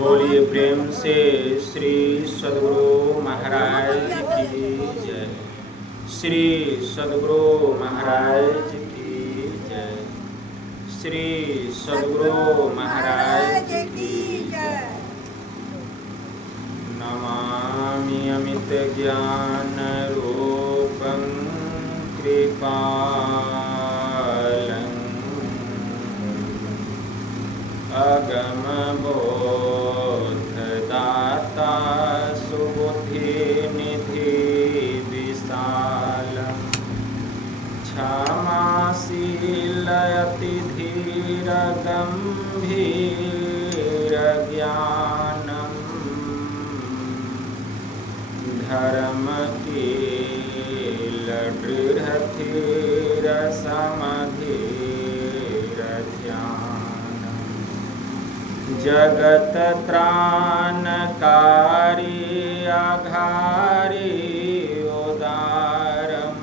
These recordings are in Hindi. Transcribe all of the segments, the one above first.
बोलिए प्रेम से श्री सद्गुरु महाराज की जय। श्री सद्गुरु महाराज की जय। श्री सद्गुरु महाराज की जय। नमामि अमित ज्ञान रूपं कृपालं अगम बोधदाता सुबुद्धि निधि विशालम क्षमाशीलयति धीर गंभीर ज्ञानम धर्म कील दृढ़ धीर समधीर ध्यान जगत त्राणकारी आघारी उदारम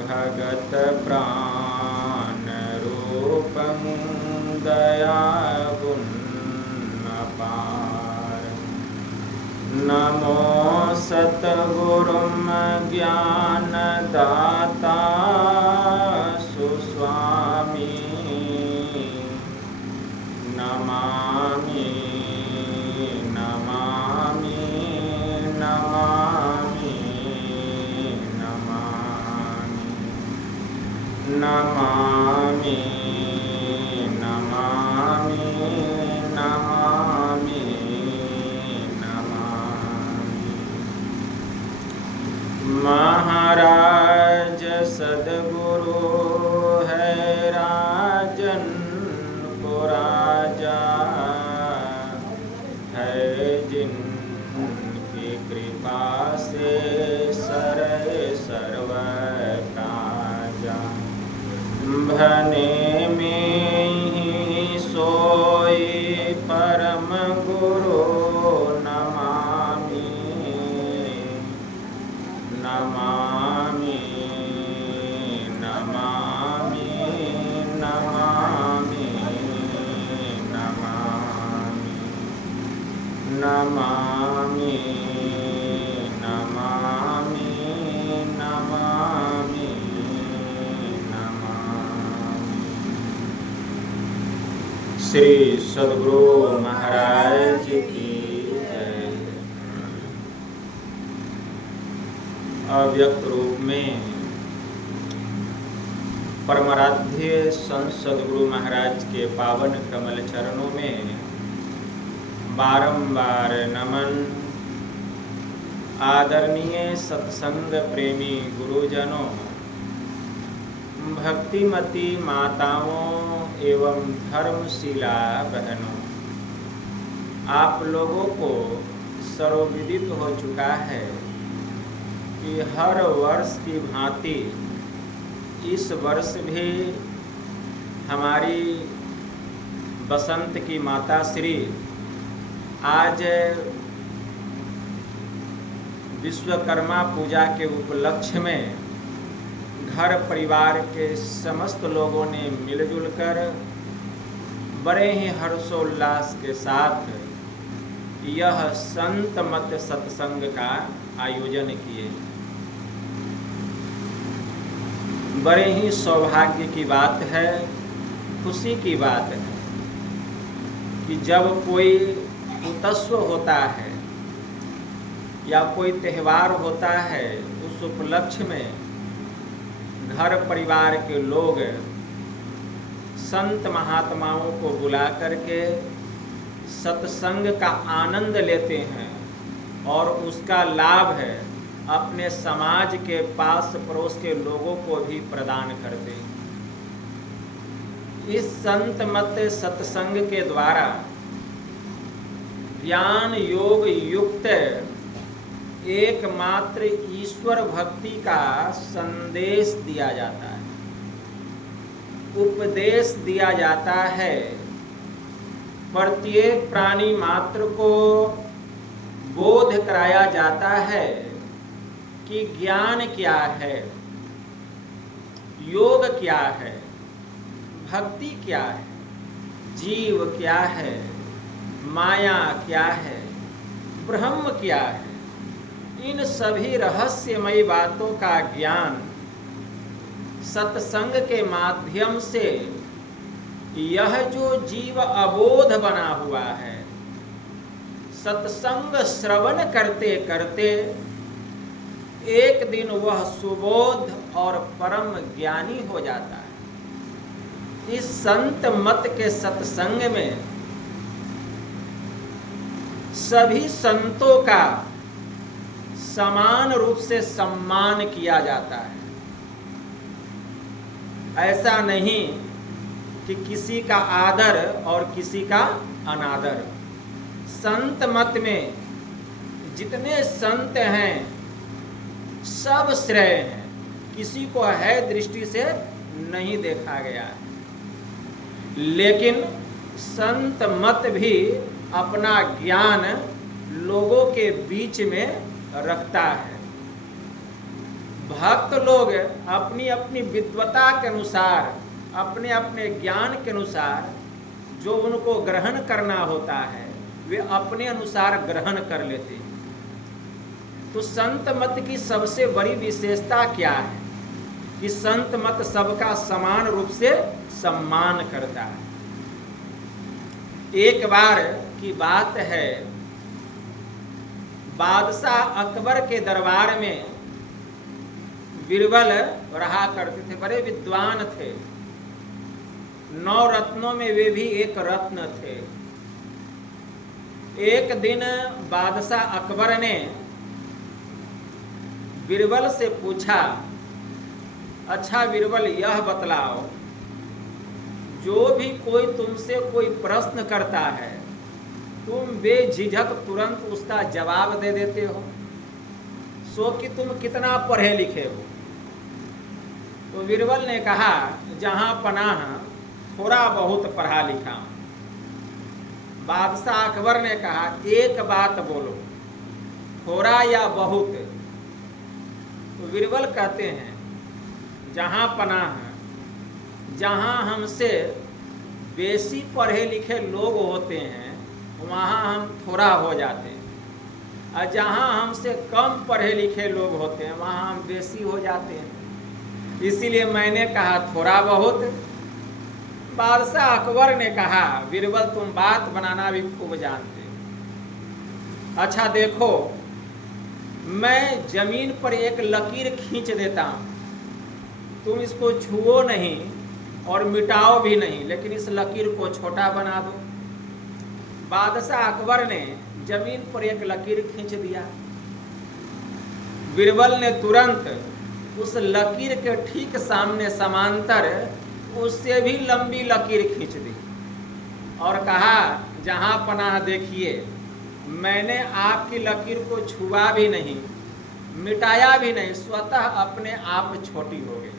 भगत प्राण रूपं दयागुणपारं नमो सतगुरुं ज्ञानदाता सुस्वामी नमामि नमामि नमामि नमामि नमामि नमामि नमामि नमामि। महाराज सद्गुरु है राजन को राजा है जिनकी कृपा से सरे सर्व काजा भने में ही सोई परम गुरु नमामि नमामि नमामि नमामि नमामि नमामि नमामि नमामि नमामि। श्री सद्गुरु महाराज की जय। अव्यक्त रूप में परमाराध्य संत सद्गुरु महाराज के पावन कमल चरणों में बारंबार नमन। आदरणीय सत्संग प्रेमी गुरुजनों, भक्तिमती माताओं एवं धर्मशिला बहनों, आप लोगों को सर्वविदित हो चुका है कि हर वर्ष की भांति इस वर्ष भी हमारी बसंत की माता श्री आज विश्वकर्मा पूजा के उपलक्ष्य में घर परिवार के समस्त लोगों ने मिलजुल कर बड़े ही हर्षोल्लास के साथ यह संत मत सत्संग का आयोजन किए। बड़े ही सौभाग्य की बात है, खुशी की बात है कि जब कोई उत्सव होता है या कोई त्यौहार होता है, उस उपलक्ष्य में घर परिवार के लोग संत महात्माओं को बुला करके सत्संग का आनंद लेते हैं और उसका लाभ है अपने समाज के पास पड़ोस के लोगों को भी प्रदान करते हैं। इस संत मत सत्संग के द्वारा ज्ञान योग युक्त एकमात्र ईश्वर भक्ति का संदेश दिया जाता है। उपदेश दिया जाता है, प्रत्येक प्राणी मात्र को बोध कराया जाता है कि ज्ञान क्या है, योग क्या है, भक्ति क्या है, जीव क्या है, माया क्या है, ब्रह्म क्या है। इन सभी रहस्यमयी बातों का ज्ञान सत्संग के माध्यम से यह जो जीव अबोध बना हुआ है, सत्संग श्रवण करते करते एक दिन वह सुबोध और परम ज्ञानी हो जाता है। इस संत मत के सत्संग में सभी संतों का समान रूप से सम्मान किया जाता है। ऐसा नहीं कि किसी का आदर और किसी का अनादर। संत मत में जितने संत हैं सब श्रेय हैं, किसी को है दृष्टि से नहीं देखा गया है। लेकिन संत मत भी अपना ज्ञान लोगों के बीच में रखता है। भक्त लोग अपनी अपनी विद्वता के अनुसार, अपने अपने ज्ञान के अनुसार जो उनको ग्रहण करना होता है वे अपने अनुसार ग्रहण कर लेते हैं। तो संत मत की सबसे बड़ी विशेषता क्या है कि संत मत सबका समान रूप से सम्मान करता है। एक बार की बात है, बादशाह अकबर के दरबार में बीरबल रहा करते थे, बड़े विद्वान थे। 9 रत्नों में वे भी एक रत्न थे। एक दिन बादशाह अकबर ने बीरबल से पूछा, अच्छा बीरबल यह बतलाओ, जो भी कोई तुमसे कोई प्रश्न करता है तुम बेझिझक तुरंत उसका जवाब दे देते हो, सो कि तुम कितना पढ़े लिखे हो। तो बीरबल ने कहा, जहां पनाह थोड़ा बहुत पढ़ा लिखा हूं। बादशाह अकबर ने कहा, एक बात बोलो, थोड़ा या बहुत। तो बीरबल कहते हैं, जहां पनाह, जहां हमसे बेसी पढ़े लिखे लोग होते हैं वहां हम थोड़ा हो जाते हैं, और जहां हमसे कम पढ़े लिखे लोग होते हैं वहां हम बेसी हो जाते हैं। इसीलिए मैंने कहा थोड़ा बहुत। बादशाह अकबर ने कहा, बीरबल तुम बात बनाना भी खूब जानते हो। अच्छा देखो, मैं जमीन पर एक लकीर खींच देता हूं, तुम इसको छुओ नहीं और मिटाओ भी नहीं, लेकिन इस लकीर को छोटा बना दो। बादशाह अकबर ने जमीन पर एक लकीर खींच दिया। बीरबल ने तुरंत उस लकीर के ठीक सामने समांतर उससे भी लंबी लकीर खींच दी और कहा, जहां पनाह देखिए, मैंने आपकी लकीर को छुआ भी नहीं, मिटाया भी नहीं, स्वतः अपने आप छोटी हो गई।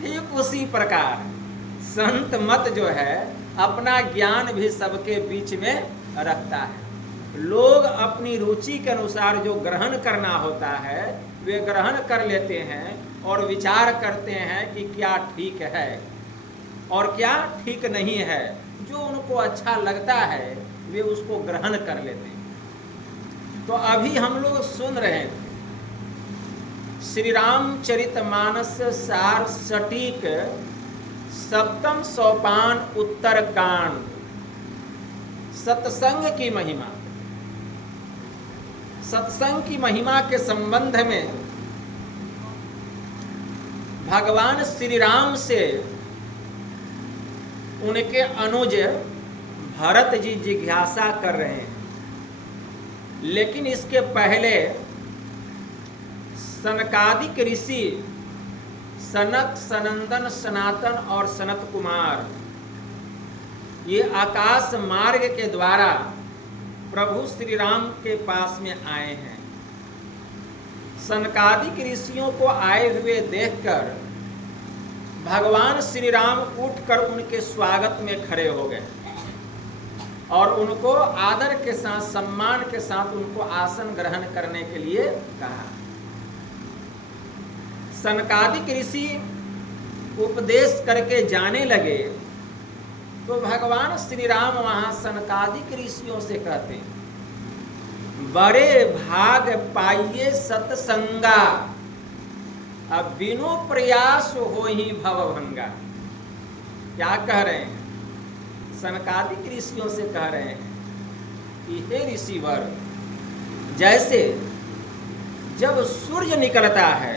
ठीक उसी प्रकार संत मत जो है अपना ज्ञान भी सबके बीच में रखता है। लोग अपनी रुचि के अनुसार जो ग्रहण करना होता है वे ग्रहण कर लेते हैं और विचार करते हैं कि क्या ठीक है और क्या ठीक नहीं है। जो उनको अच्छा लगता है वे उसको ग्रहण कर लेते हैं। तो अभी हम लोग सुन रहे थे श्री रामचरितमानस सार सटीक 7वां सोपान उत्तर कांड, सत्संग की महिमा। सत्संग की महिमा के संबंध में भगवान श्री राम से उनके अनुज भरत जी जिज्ञासा कर रहे हैं, लेकिन इसके पहले सनकादिक ऋषि सनक, सनंदन, सनातन और सनत कुमार ये आकाश मार्ग के द्वारा प्रभु श्री राम के पास में आए हैं। सनकादिक ऋषियों को आए हुए देखकर भगवान श्री राम उठकर उनके स्वागत में खड़े हो गए और उनको आदर के साथ, सम्मान के साथ उनको आसन ग्रहण करने के लिए कहा। सनकादिक ऋषि उपदेश करके जाने लगे तो भगवान श्री राम वहां सनकादिक ऋषियों से कहते हैं, बड़े भाग पाइये सतसंगा, अब बिनु प्रयास हो ही भवभंगा। क्या कह रहे हैं? सनकादिक ऋषियों से कह रहे हैं कि हे ऋषिवर, जैसे जब सूर्य निकलता है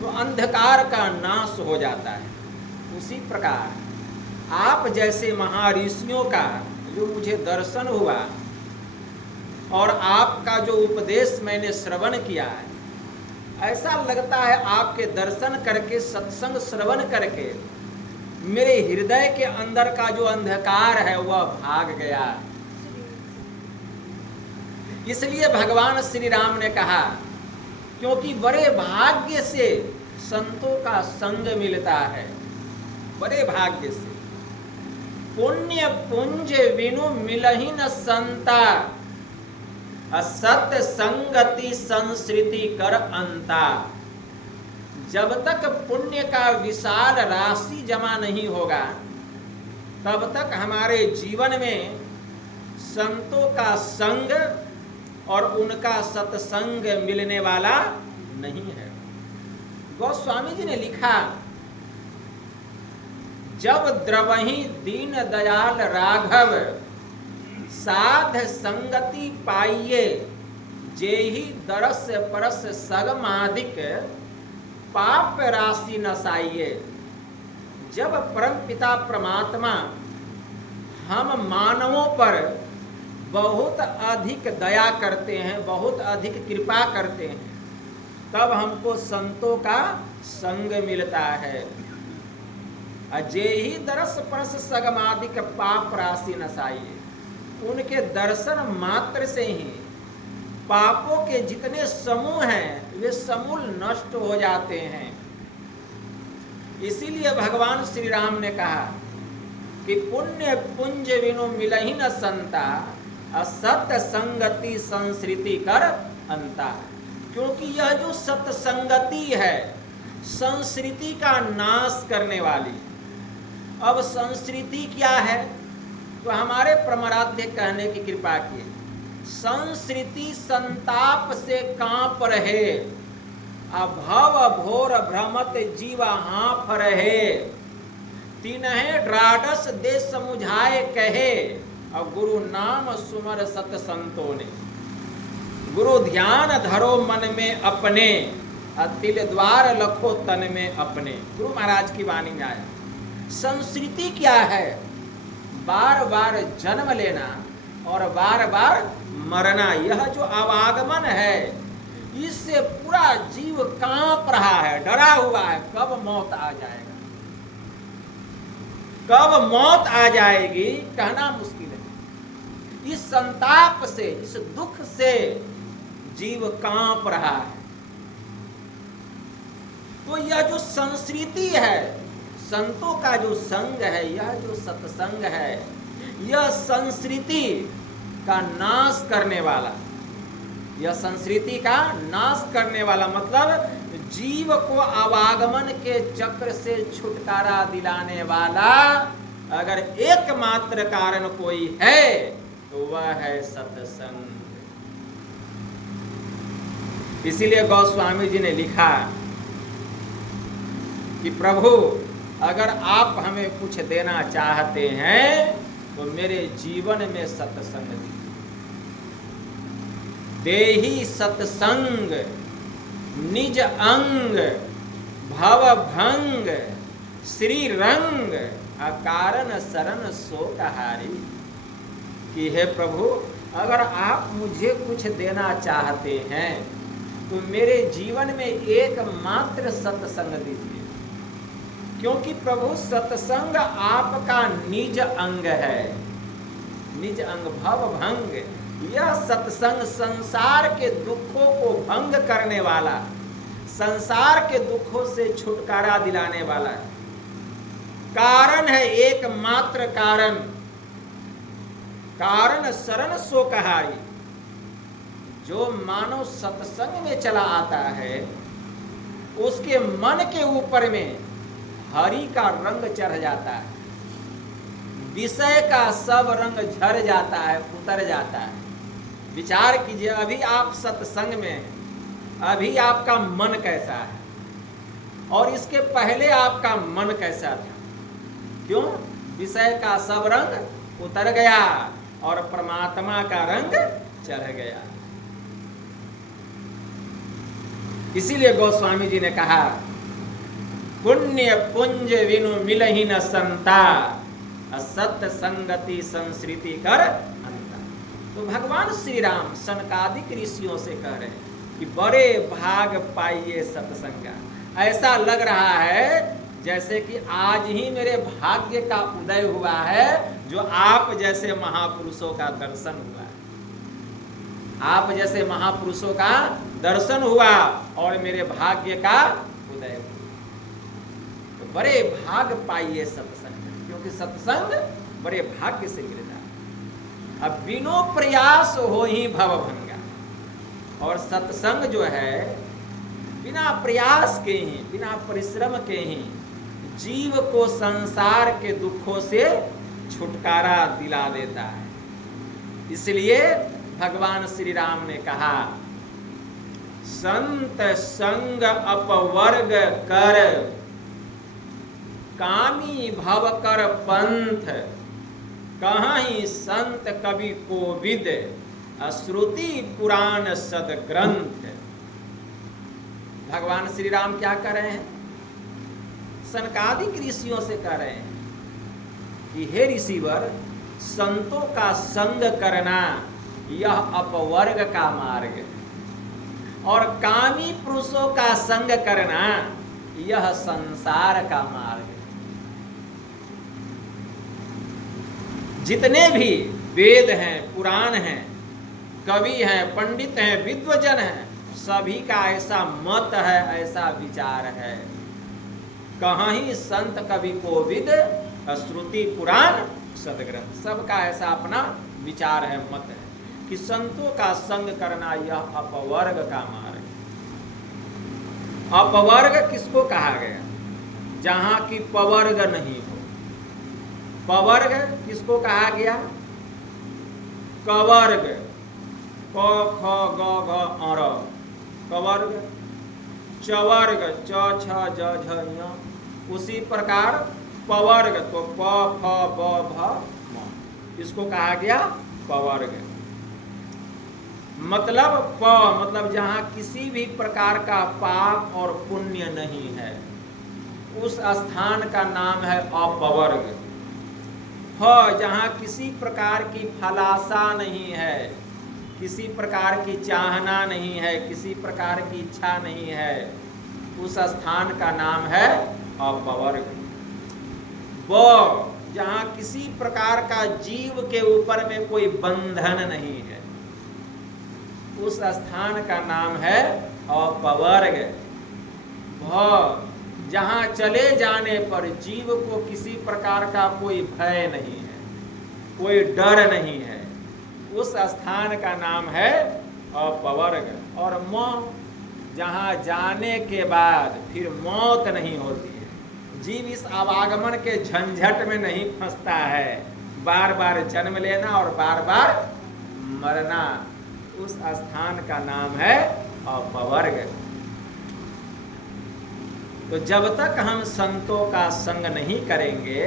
तो अंधकार का नाश हो जाता है, उसी प्रकार आप जैसे महर्षियों का जो मुझे दर्शन हुआ और आपका जो उपदेश मैंने श्रवण किया है, ऐसा लगता है आपके दर्शन करके, सत्संग श्रवण करके मेरे हृदय के अंदर का जो अंधकार है वह भाग गया। इसलिए भगवान श्री राम ने कहा, क्योंकि बड़े भाग्य से संतों का संग मिलता है, बड़े भाग्य से। पुण्य पुंज विनु मिलहि न संता, असत संगति संस्कृति कर अंता। जब तक पुण्य का विशाल राशि जमा नहीं होगा तब तक हमारे जीवन में संतों का संग और उनका सत्संग मिलने वाला नहीं है। गोस्वामी जी ने लिखा, जब द्रवहि दीन दयाल राघव, साध संगति पाइये, जेहि दरस परस सगमाधिक, पाप राशि नसाइये। जब परम पिता परमात्मा हम मानवों पर बहुत अधिक दया करते हैं, बहुत अधिक कृपा करते हैं, तब हमको संतों का संग मिलता है। जेहि दरस परस सगमाधिक, पाप राशि नसाइये। उनके दर्शन मात्र से ही पापों के जितने समूह हैं वे समूल नष्ट हो जाते हैं। इसीलिए भगवान श्री राम ने कहा कि पुण्य पुंज विनु मिलहि न संता, असत संगति संस्कृति कर अंता। क्योंकि यह जो सत्संगति है संस्कृति का नाश करने वाली। अब संस्कृति क्या है? तो हमारे परमाराध्य कहने की कृपा की, संस्कृति संताप से कांप रहे, अभव भोर भ्रमत जीव हाँफ रहे, तिन्हे ड्राडस दे समुझाए कहे, और गुरु नाम सुमर सत संतों ने। गुरु ध्यान धरो मन में अपने, तिल द्वार लखो तन में अपने। गुरु महाराज की वाणी में आया। संस्कृति क्या है? बार बार जन्म लेना और बार बार मरना। यह जो आवागमन है इससे पूरा जीव कांप रहा है, डरा हुआ है, कब मौत आ जाएगा, कब मौत आ जाएगी कहना मुश्किल है। इस संताप से, इस दुख से जीव कांप रहा है। तो यह जो संस्कृति है, संतों का जो संग है, यह जो सत्संग है, यह संस्कृति का नाश करने वाला, यह संस्कृति का नाश करने वाला मतलब जीव को आवागमन के चक्र से छुटकारा दिलाने वाला अगर एकमात्र कारण कोई है तो वह है सत्संग। इसीलिए गोस्वामी जी ने लिखा कि प्रभु अगर आप हमें कुछ देना चाहते हैं तो मेरे जीवन में सत्संग दीजिए। देहि सत्संग निज अंग, भव भंग श्री रंग, अकारण शरण शोकहारी। कि हे प्रभु अगर आप मुझे कुछ देना चाहते हैं तो मेरे जीवन में एकमात्र सत्संग दीजिए। क्योंकि प्रभु सत्संग आपका निज अंग है, निज अंग भव भंग। यह सत्संग संसार के दुखों को भंग करने वाला, संसार के दुखों से छुटकारा दिलाने वाला है। कारण है एकमात्र कारण, कारण शरण सो कहाई। जो मानव सत्संग में चला आता है उसके मन के ऊपर में हरि का रंग चढ़ जाता है, विषय का सब रंग झड़ जाता है, उतर जाता है। विचार कीजिए, अभी आप सत्संग में हैं, अभी आपका मन कैसा है और इसके पहले आपका मन कैसा था? क्यों? विषय का सब रंग उतर गया और परमात्मा का रंग चढ़ गया। इसीलिए गोस्वामी जी ने कहा, पुण्य पुंज विनु मिलहि न संता, असत्य संगति संस्कृति कर अंता। तो भगवान श्री राम सनकादिक ऋषियों से कह रहे हैं कि बड़े भाग पाइए सत्संगा। ऐसा लग रहा है जैसे कि आज ही मेरे भाग्य का उदय हुआ है, जो आप जैसे महापुरुषों का दर्शन हुआ है। आप जैसे महापुरुषों का दर्शन हुआ और मेरे भाग्य का उदय हुआ। तो बड़े भाग पाइए सत्संग, क्योंकि सत्संग बड़े भाग्य से मिलता है। अब बिनो प्रयास हो ही भव भंगा, और सत्संग जो है बिना प्रयास के ही, बिना परिश्रम के ही जीव को संसार के दुखों से छुटकारा दिला देता है। इसलिए भगवान श्री राम ने कहा, संत संग अपवर्ग कर, कामी भव कर पंथ, कहीं संत कवि कोविद, श्रुति पुराण सदग्रंथ। भगवान श्री राम क्या कर रहे हैं? सनकादिक ऋषियों से कह रहे हैं कि हे ऋषिवर, संतों का संग करना यह अपवर्ग का मार्ग है, और कामी पुरुषों का संग करना यह संसार का मार्ग है। जितने भी वेद हैं, पुराण हैं, कवि हैं, पंडित हैं, विद्वजन हैं, सभी का ऐसा मत है, ऐसा विचार है। कहीं संत कवि कोविद, श्रुति पुराण सदग्रंथ, सबका ऐसा अपना विचार है, मत है कि संतों का संग करना यह अपवर्ग का मार्ग है। अपवर्ग किसको कहा गया? जहां की पवर्ग नहीं हो। पवर्ग किसको कहा गया? कवर्ग, क ख ग घ अर, कवर्ग। चवर्ग, च छ ज झ ञ। उसी प्रकार पवर्ग, तो प फ ब भ म, इसको कहा गया पवर्ग। मतलब प मतलब जहाँ किसी भी प्रकार का पाप और पुण्य नहीं है, उस स्थान का नाम है अपवर्ग। फ जहाँ किसी प्रकार की फलाशा नहीं है, किसी प्रकार की चाहना नहीं है, किसी प्रकार की इच्छा नहीं है, उस स्थान का नाम है अपवर्ग। ब जहाँ किसी प्रकार का जीव के ऊपर में कोई बंधन नहीं है, उस स्थान का नाम है अपवर्ग। भ जहाँ चले जाने पर जीव को किसी प्रकार का कोई भय नहीं है, कोई डर नहीं है, उस स्थान का नाम है अपवर्ग। और म जहाँ जाने के बाद फिर मौत नहीं होती है, जीव इस आवागमन के झंझट में नहीं फंसता है, बार बार जन्म लेना और बार बार मरना, उस स्थान का नाम है अपवर्ग। तो जब तक हम संतों का संग नहीं करेंगे,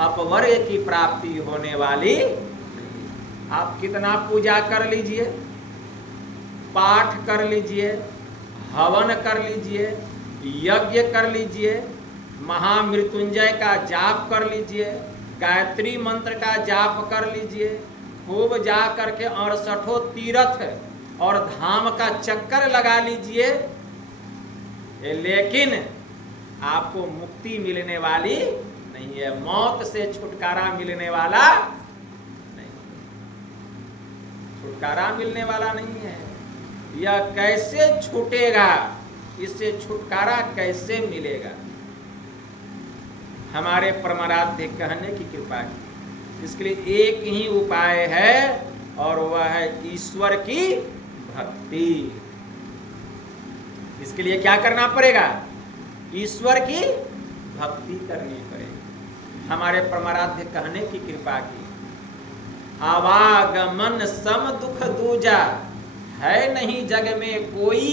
अपवर्ग की प्राप्ति होने वाली। आप कितना पूजा कर लीजिए, पाठ कर लीजिए, हवन कर लीजिए, यज्ञ कर लीजिए, महामृत्युंजय का जाप कर लीजिए, गायत्री मंत्र का जाप कर लीजिए, खूब जा करके 68 तीर्थ और धाम का चक्कर लगा लीजिए, लेकिन आपको मुक्ति मिलने वाली नहीं है, मौत से छुटकारा मिलने वाला नहीं, छुटकारा मिलने वाला नहीं है। यह कैसे छूटेगा, इससे छुटकारा कैसे मिलेगा? हमारे परमाराध्य कहने की कृपा की। इसके लिए एक ही उपाय है और वह है ईश्वर की भक्ति। इसके लिए क्या करना पड़ेगा? ईश्वर की भक्ति करनी पड़ेगी। हमारे परमाराध्य कहने की कृपा की, आवागमन सम दुख दूजा, है नहीं जग में कोई,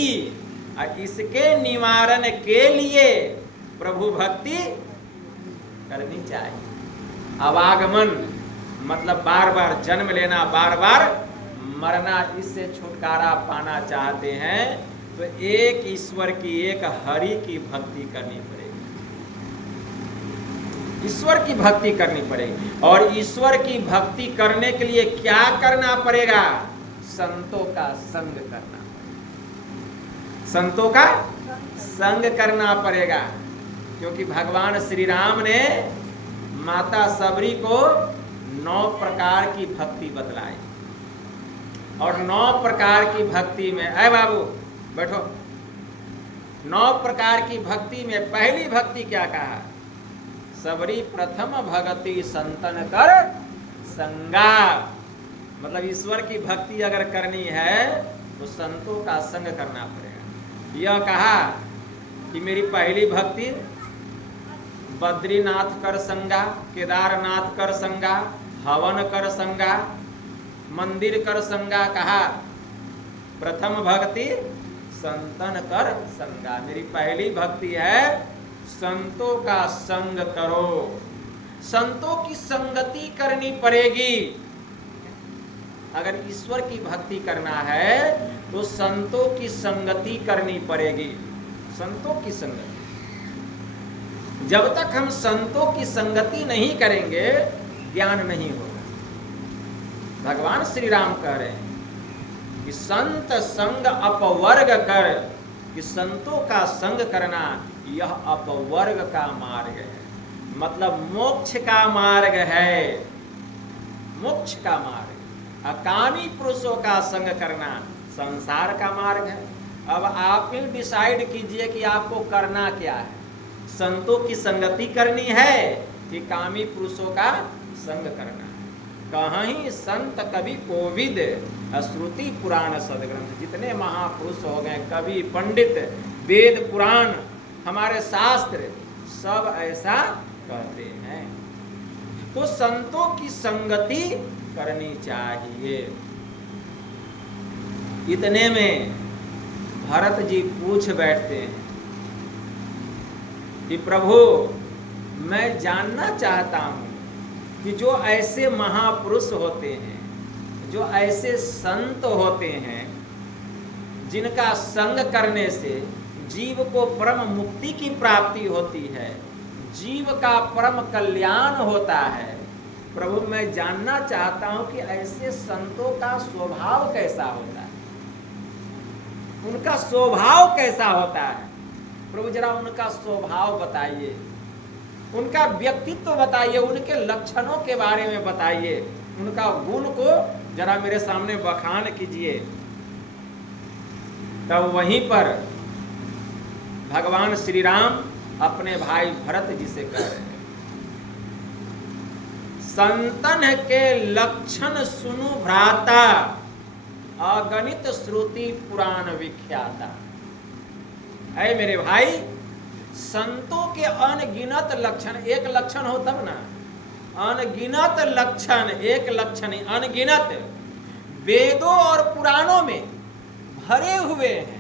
इसके निवारण के लिए प्रभु भक्ति करनी चाहिए। आवागमन मतलब बार बार जन्म लेना, बार बार मरना, इससे छुटकारा पाना चाहते हैं तो एक ईश्वर की, एक हरि की भक्ति करनी पड़ेगी। ईश्वर की भक्ति करनी पड़ेगी। और ईश्वर की भक्ति करने के लिए क्या करना पड़ेगा? संतों का संग करना पड़ेगा। संतों का संग करना पड़ेगा, क्योंकि भगवान श्री राम ने माता सबरी को 9 प्रकार की भक्ति बतलाई। और 9 प्रकार की भक्ति में, ऐ बाबू बैठो, 9 प्रकार की भक्ति में पहली भक्ति क्या कहा? सबरी प्रथम भगति संतन कर संगा। मतलब ईश्वर की भक्ति अगर करनी है तो संतों का संग करना पड़ेगा। यह कहा कि मेरी पहली भक्ति बद्रीनाथ कर संगा, केदारनाथ कर संगा, हवन कर संगा, मंदिर कर संगा। कहा प्रथम भक्ति संतन कर संगा। मेरी पहली भक्ति है संतों का संग करो। संतों की संगति करनी पड़ेगी। अगर ईश्वर की भक्ति करना है तो संतों की संगति करनी पड़ेगी। संतों की संगति, जब तक हम संतों की संगति नहीं करेंगे ज्ञान नहीं होगा। भगवान श्री राम कह रहे हैं कि संत संग अपवर्ग कर, कि संतों का संग करना यह अपवर्ग का मार्ग है। मतलब मोक्ष का मार्ग है, मोक्ष का मार्ग। अकामी पुरुषों का संग करना संसार का मार्ग है। अब आप ही डिसाइड कीजिए कि आपको करना क्या है। संतों की संगति करनी है कि कामी पुरुषों का संग करना है। कहीं संत कवि कोविद श्रुति पुराण सदग्रंथ, जितने महापुरुष हो गए, कवि पंडित, वेद पुराण, हमारे शास्त्र सब ऐसा कहते हैं। तो संतों की संगति करनी चाहिए। इतने में भरत जी पूछ बैठते हैं कि प्रभु मैं जानना चाहता हूं कि जो ऐसे महापुरुष होते हैं, जो ऐसे संत होते हैं, जिनका संग करने से जीव को परम मुक्ति की प्राप्ति होती है, जीव का परम कल्याण होता है, प्रभु मैं जानना चाहता हूं कि ऐसे संतों का स्वभाव कैसा होता है, उनका स्वभाव कैसा होता है। प्रभु जरा उनका स्वभाव बताइए, उनका व्यक्तित्व बताइए, उनके लक्षणों के बारे में बताइए, उनका गुण को जरा मेरे सामने बखान कीजिए। तब वहीं पर भगवान श्री राम अपने भाई भरत जी से कह रहे हैं, संतन के लक्षण सुनु भ्राता, अगणित श्रुति पुराण विख्याता। है मेरे भाई, संतों के अनगिनत लक्षण, एक लक्षण हो तब ना, अनगिनत लक्षण, एक लक्षण अनगिनत वेदों और पुराणों में भरे हुए हैं।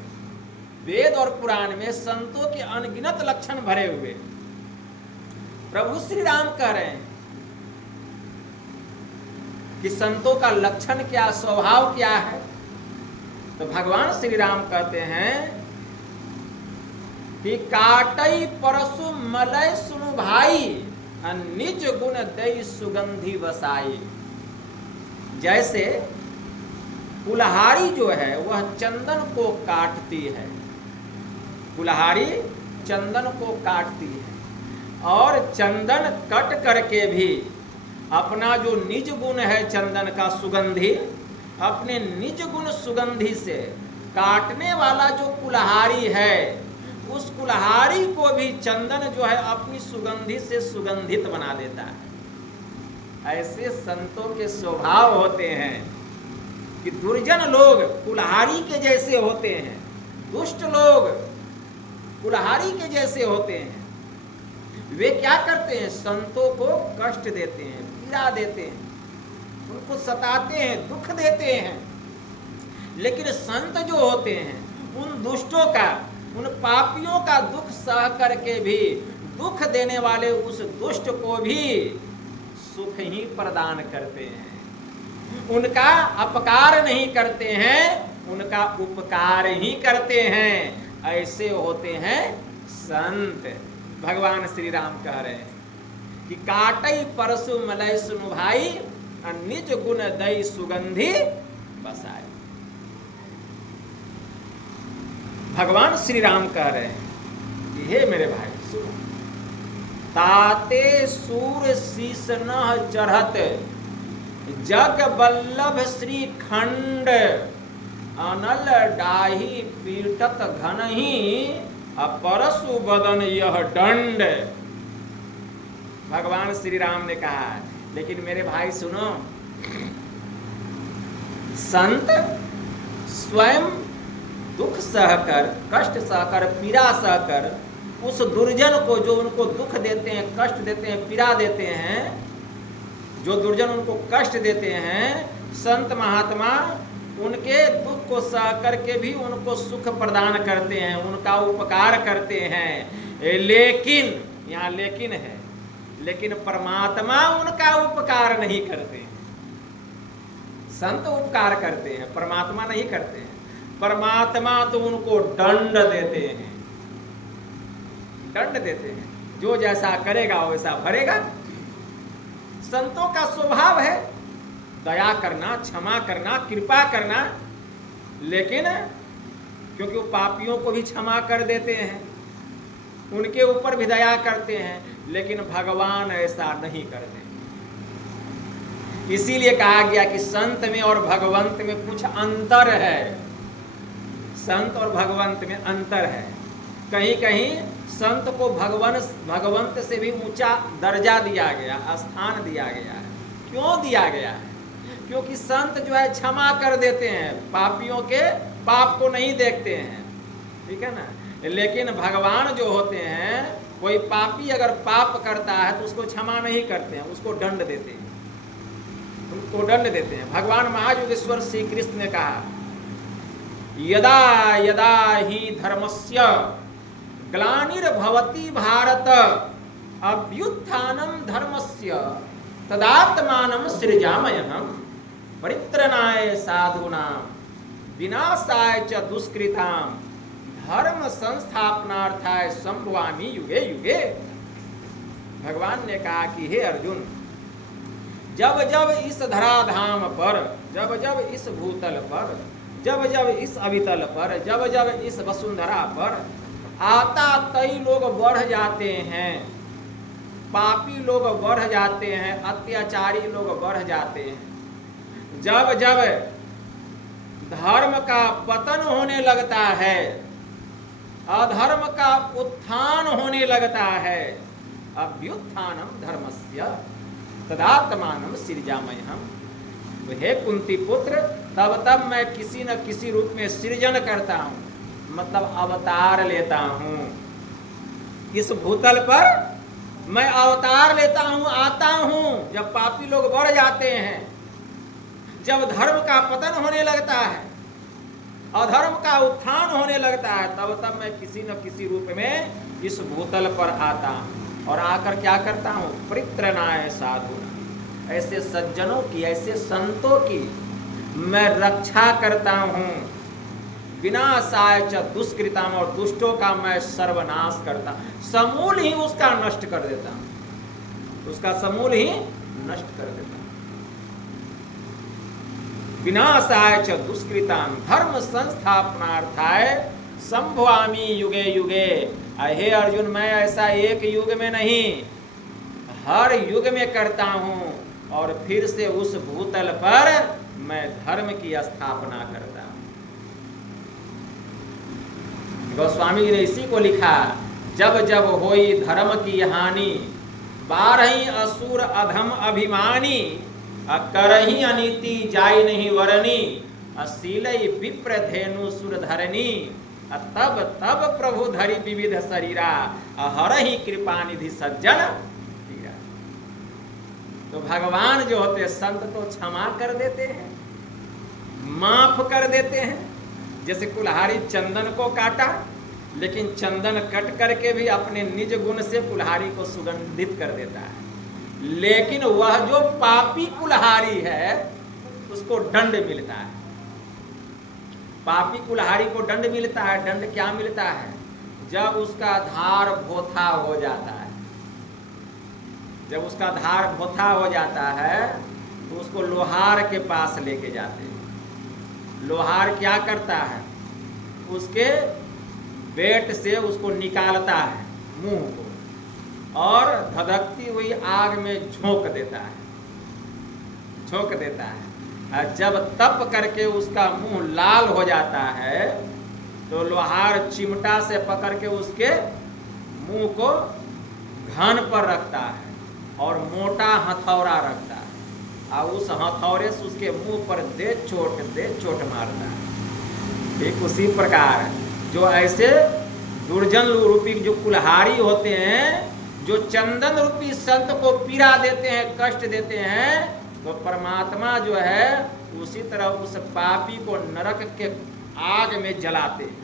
वेद और पुराण में संतों के अनगिनत लक्षण भरे हुए। प्रभु श्री राम कह रहे हैं कि संतों का लक्षण क्या, स्वभाव क्या है। तो भगवान श्री राम कहते हैं कि काटई परसु मलय सुनु भाई, निज गुण दई सुगंधि वसाई। जैसे कुल्हाड़ी जो है वह चंदन को काटती है, कुल्हाड़ी चंदन को काटती है, और चंदन कट करके भी अपना जो निज गुण है चंदन का सुगंधी, अपने निज गुण सुगंधी से काटने वाला जो कुल्हाड़ी है उस कुल्हाड़ी को भी चंदन जो है अपनी सुगंधि से सुगंधित बना देता है। ऐसे संतों के स्वभाव होते हैं कि दुर्जन लोग कुल्हाड़ी के जैसे होते हैं, दुष्ट लोग कुल्हाड़ी के जैसे होते हैं। वे क्या करते हैं? संतों को कष्ट देते हैं, पीड़ा देते हैं, उनको सताते हैं, दुख देते हैं। लेकिन संत जो होते हैं उन दुष्टों का, उन पापियों का दुख सह करके भी दुख देने वाले उस दुष्ट को भी सुख ही प्रदान करते हैं। उनका अपकार नहीं करते हैं, उनका उपकार ही करते हैं। ऐसे होते हैं संत। भगवान श्री राम कह रहे हैं कि काटई परसु मलय सुनु भाई, निज गुण दई सुगंधि बसाई। भगवान श्री राम कह रहे हैं कि हे मेरे भाई सुनो, ताते सूर शीस न चढ़त, जग बल्लभ श्री खंड, अनल डाही पीटत घनही, अपरसु बदन यह दंड। भगवान श्री राम ने कहा, लेकिन मेरे भाई सुनो, संत स्वयं दुख सहकर, कष्ट सहकर, पीड़ा सहकर उस दुर्जन को, जो उनको दुख देते हैं, कष्ट देते हैं, पीड़ा देते हैं, जो दुर्जन उनको कष्ट देते हैं, संत महात्मा उनके दुख को सह करके भी उनको सुख प्रदान करते हैं, उनका उपकार करते हैं। लेकिन यहाँ लेकिन है, लेकिन परमात्मा उनका उपकार नहीं करते हैं। संत उपकार करते हैं, परमात्मा नहीं करते हैं। परमात्मा तो उनको दंड देते हैं, दंड देते हैं, जो जैसा करेगा वैसा भरेगा। संतों का स्वभाव है दया करना, क्षमा करना, कृपा करना, लेकिन क्योंकि वो पापियों को भी क्षमा कर देते हैं, उनके ऊपर भी दया करते हैं, लेकिन भगवान ऐसा नहीं करते। इसीलिए कहा गया कि संत में और भगवंत में कुछ अंतर है। संत और भगवंत में अंतर है। कहीं कहीं संत को भगवंत से भी ऊंचा दर्जा दिया गया, स्थान दिया गया है। क्यों दिया गया है? क्योंकि संत जो है क्षमा कर देते हैं, पापियों के पाप को नहीं देखते हैं, ठीक है ना। लेकिन भगवान जो होते हैं, कोई पापी अगर पाप करता है तो उसको क्षमा नहीं करते हैं, उसको दंड देते हैं, उनको दंड देते हैं। भगवान महायोगेश्वर श्री कृष्ण ने कहा, यदा यदा ही धर्मस्य ग्लानिर्भवति भारत, अभ्युत्थानं धर्मस्य तदात्मानं सृजाम्यहम्, परित्रणाय साधूनां विनाशाय च दुष्कृतां, धर्म संस्थापनार्थाय संभवामि युगे युगे। भगवान ने कहा कि हे अर्जुन, जब जब इस धराधाम पर, जब जब इस भूतल पर, जब जब इस अवितल पर, जब जब इस वसुंधरा पर आता तई लोग बढ़ जाते हैं, पापी लोग बढ़ जाते हैं, अत्याचारी लोग बढ़ जाते हैं, जब जब धर्म का पतन होने लगता है, अधर्म का उत्थान होने लगता है, अभ्युत्थानम धर्मस्य तदात्मानं सृजाम्यहम्। तो हे कुंती पुत्र, तब तब मैं किसी न किसी रूप में सृजन करता हूँ, मतलब अवतार लेता हूँ। इस भूतल पर मैं अवतार लेता हूँ, आता हूँ। जब पापी लोग बढ़ जाते हैं, जब धर्म का पतन होने लगता है, अधर्म का उत्थान होने लगता है, तब मैं किसी न किसी रूप में इस भूतल पर आता हूँ। और आकर क्या करता हूँ? परित्रणाय साधु, ऐसे सज्जनों की, ऐसे संतों की मैं रक्षा करता हूँ। विनाशाय च दुष्कृताम, और दुष्टों का मैं सर्वनाश करता, समूल ही उसका नष्ट कर देता हूँ, उसका समूल ही नष्ट कर देता हूँ। विनाशाय च दुष्कृताम धर्म संस्थापनार्थाय संभवामि युगे युगे। हे अर्जुन, मैं ऐसा एक युग में नहीं, हर युग में करता हूँ, और फिर से उस भूतल पर मैं धर्म की स्थापना करता हूँ। गोस्वामी जी ने इसी को लिखा, जब जब होई धर्म की हानि, बारही असुर अधम अभिमानी, करही अनीति जाय नहीं वरनी, असीलई विप्र धेनु सुर धरनी, तब तब प्रभु धरि विविध शरीरा, हरहि कृपा निधि सज्जन तीरा। तो भगवान जो होते संत तो क्षमा कर देते हैं, माफ कर देते हैं। जैसे कुल्हाड़ी चंदन को काटा, लेकिन चंदन कट करके भी अपने निज गुण से कुल्हाड़ी को सुगंधित कर देता है। लेकिन वह जो पापी कुल्हाड़ी है उसको दंड मिलता है। पापी कुल्हाड़ी को दंड मिलता है। दंड क्या मिलता है? जब उसका धार भोथा हो जाता है, जब उसका धार भोथा हो जाता है तो उसको लोहार के पास लेके जाते हैं। लोहार क्या करता है? उसके पेट से उसको निकालता है मुंह को, और धधकती हुई आग में झोंक देता है, झोंक देता है। और जब तप करके उसका मुंह लाल हो जाता है तो लोहार चिमटा से पकड़ के उसके मुंह को घन पर रखता है और मोटा हथौड़ा रखता है, और उस हथौड़े से उसके मुंह पर दे चोट मारता है। ठीक उसी प्रकार जो ऐसे दुर्जन रूपी जो कुल्हाड़ी होते हैं, जो चंदन रूपी संत को पीड़ा देते हैं, कष्ट देते हैं, तो परमात्मा जो है उसी तरह उस पापी को नरक के आग में जलाते हैं,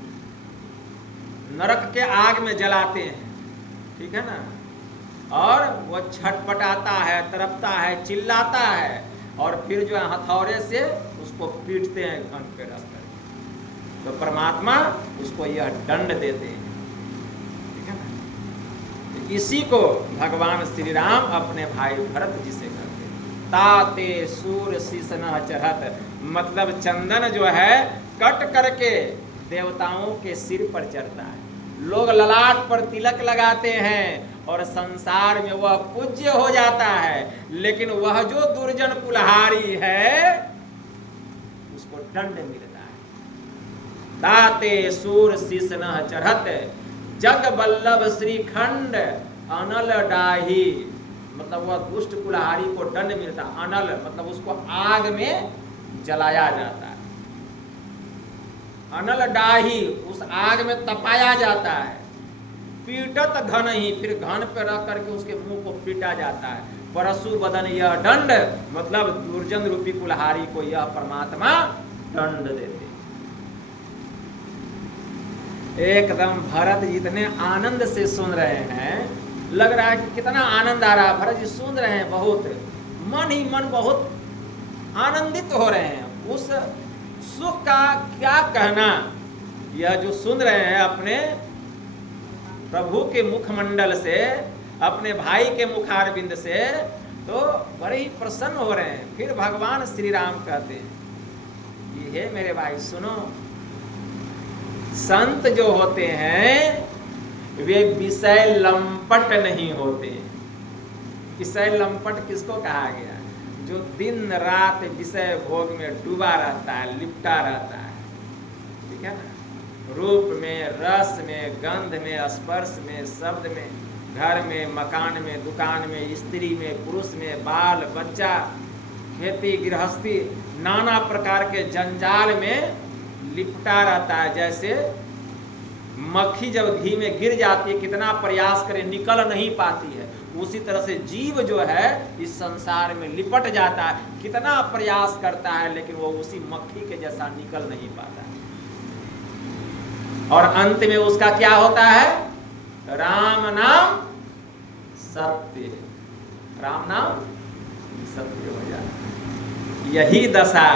नरक के आग में जलाते हैं। ठीक है ना? और वो छटपटाता है, तड़पता है, चिल्लाता है, और फिर जो है हथौड़े से उसको पीटते हैं घन पे रख कर। तो परमात्मा उसको यह दंड देते हैं। ठीक है ना? इसी को भगवान श्री राम अपने भाई भरत जी से करते हैं। ताते सूर शीसन चढ़त, मतलब चंदन जो है कट करके देवताओं के सिर पर चढ़ता है। लोग ललाट पर तिलक लगाते हैं और संसार में वह पूज्य हो जाता है, लेकिन वह जो दुर्जन कुल्हाड़ी है उसको दंड मिलता है। ताते सूर शीसन चढ़त, जग बल्लभ श्रीखंड अनल डाही, मतलब वह दुष्ट कुल्हाड़ी को दंड मिलता है। अनल मतलब उसको आग में जलाया जाता है। अनल डाही, उस आग में तपाया जाता है। पीटत घन ही, फिर घन पर रख करके उसके मुंह को पीटा जाता है। परशु बदन यह दंड, मतलब दुर्जन रूपी कुल्हाड़ी को यह परमात्मा दंड देते। एकदम भरत जी इतने आनंद से सुन रहे हैं, लग रहा है कि कितना आनंद आ रहा है। भरत जी सुन रहे हैं, बहुत मन ही मन बहुत आनंदित हो रहे हैं। उस सुख का क्या कहना। यह जो सुन रहे हैं अपने प्रभु के मुखमंडल से, अपने भाई के मुखारविंद से, तो बड़े ही प्रसन्न हो रहे हैं। फिर भगवान श्री राम कहते हैं कि हे मेरे भाई सुनो, संत जो होते हैं वे विषय लंपट नहीं होते। विषय लंपट किसको कहा गया? जो दिन रात विषय भोग में डूबा रहता है, लिपटा रहता है। ठीक है ना? रूप में, रस में, गंध में, स्पर्श में, शब्द में, घर में, मकान में, दुकान में, स्त्री में, पुरुष में, बाल बच्चा, खेती गृहस्थी, नाना प्रकार के जंजाल में लिपटा रहता है। जैसे मक्खी जब घी में गिर जाती है, कितना प्रयास करे निकल नहीं पाती है, उसी तरह से जीव जो है इस संसार में लिपट जाता है। कितना प्रयास करता है लेकिन वो उसी मक्खी के जैसा निकल नहीं पाता है। और अंत में उसका क्या होता है? राम नाम सत्य, राम नाम सत्य हो जाता है। यही दशा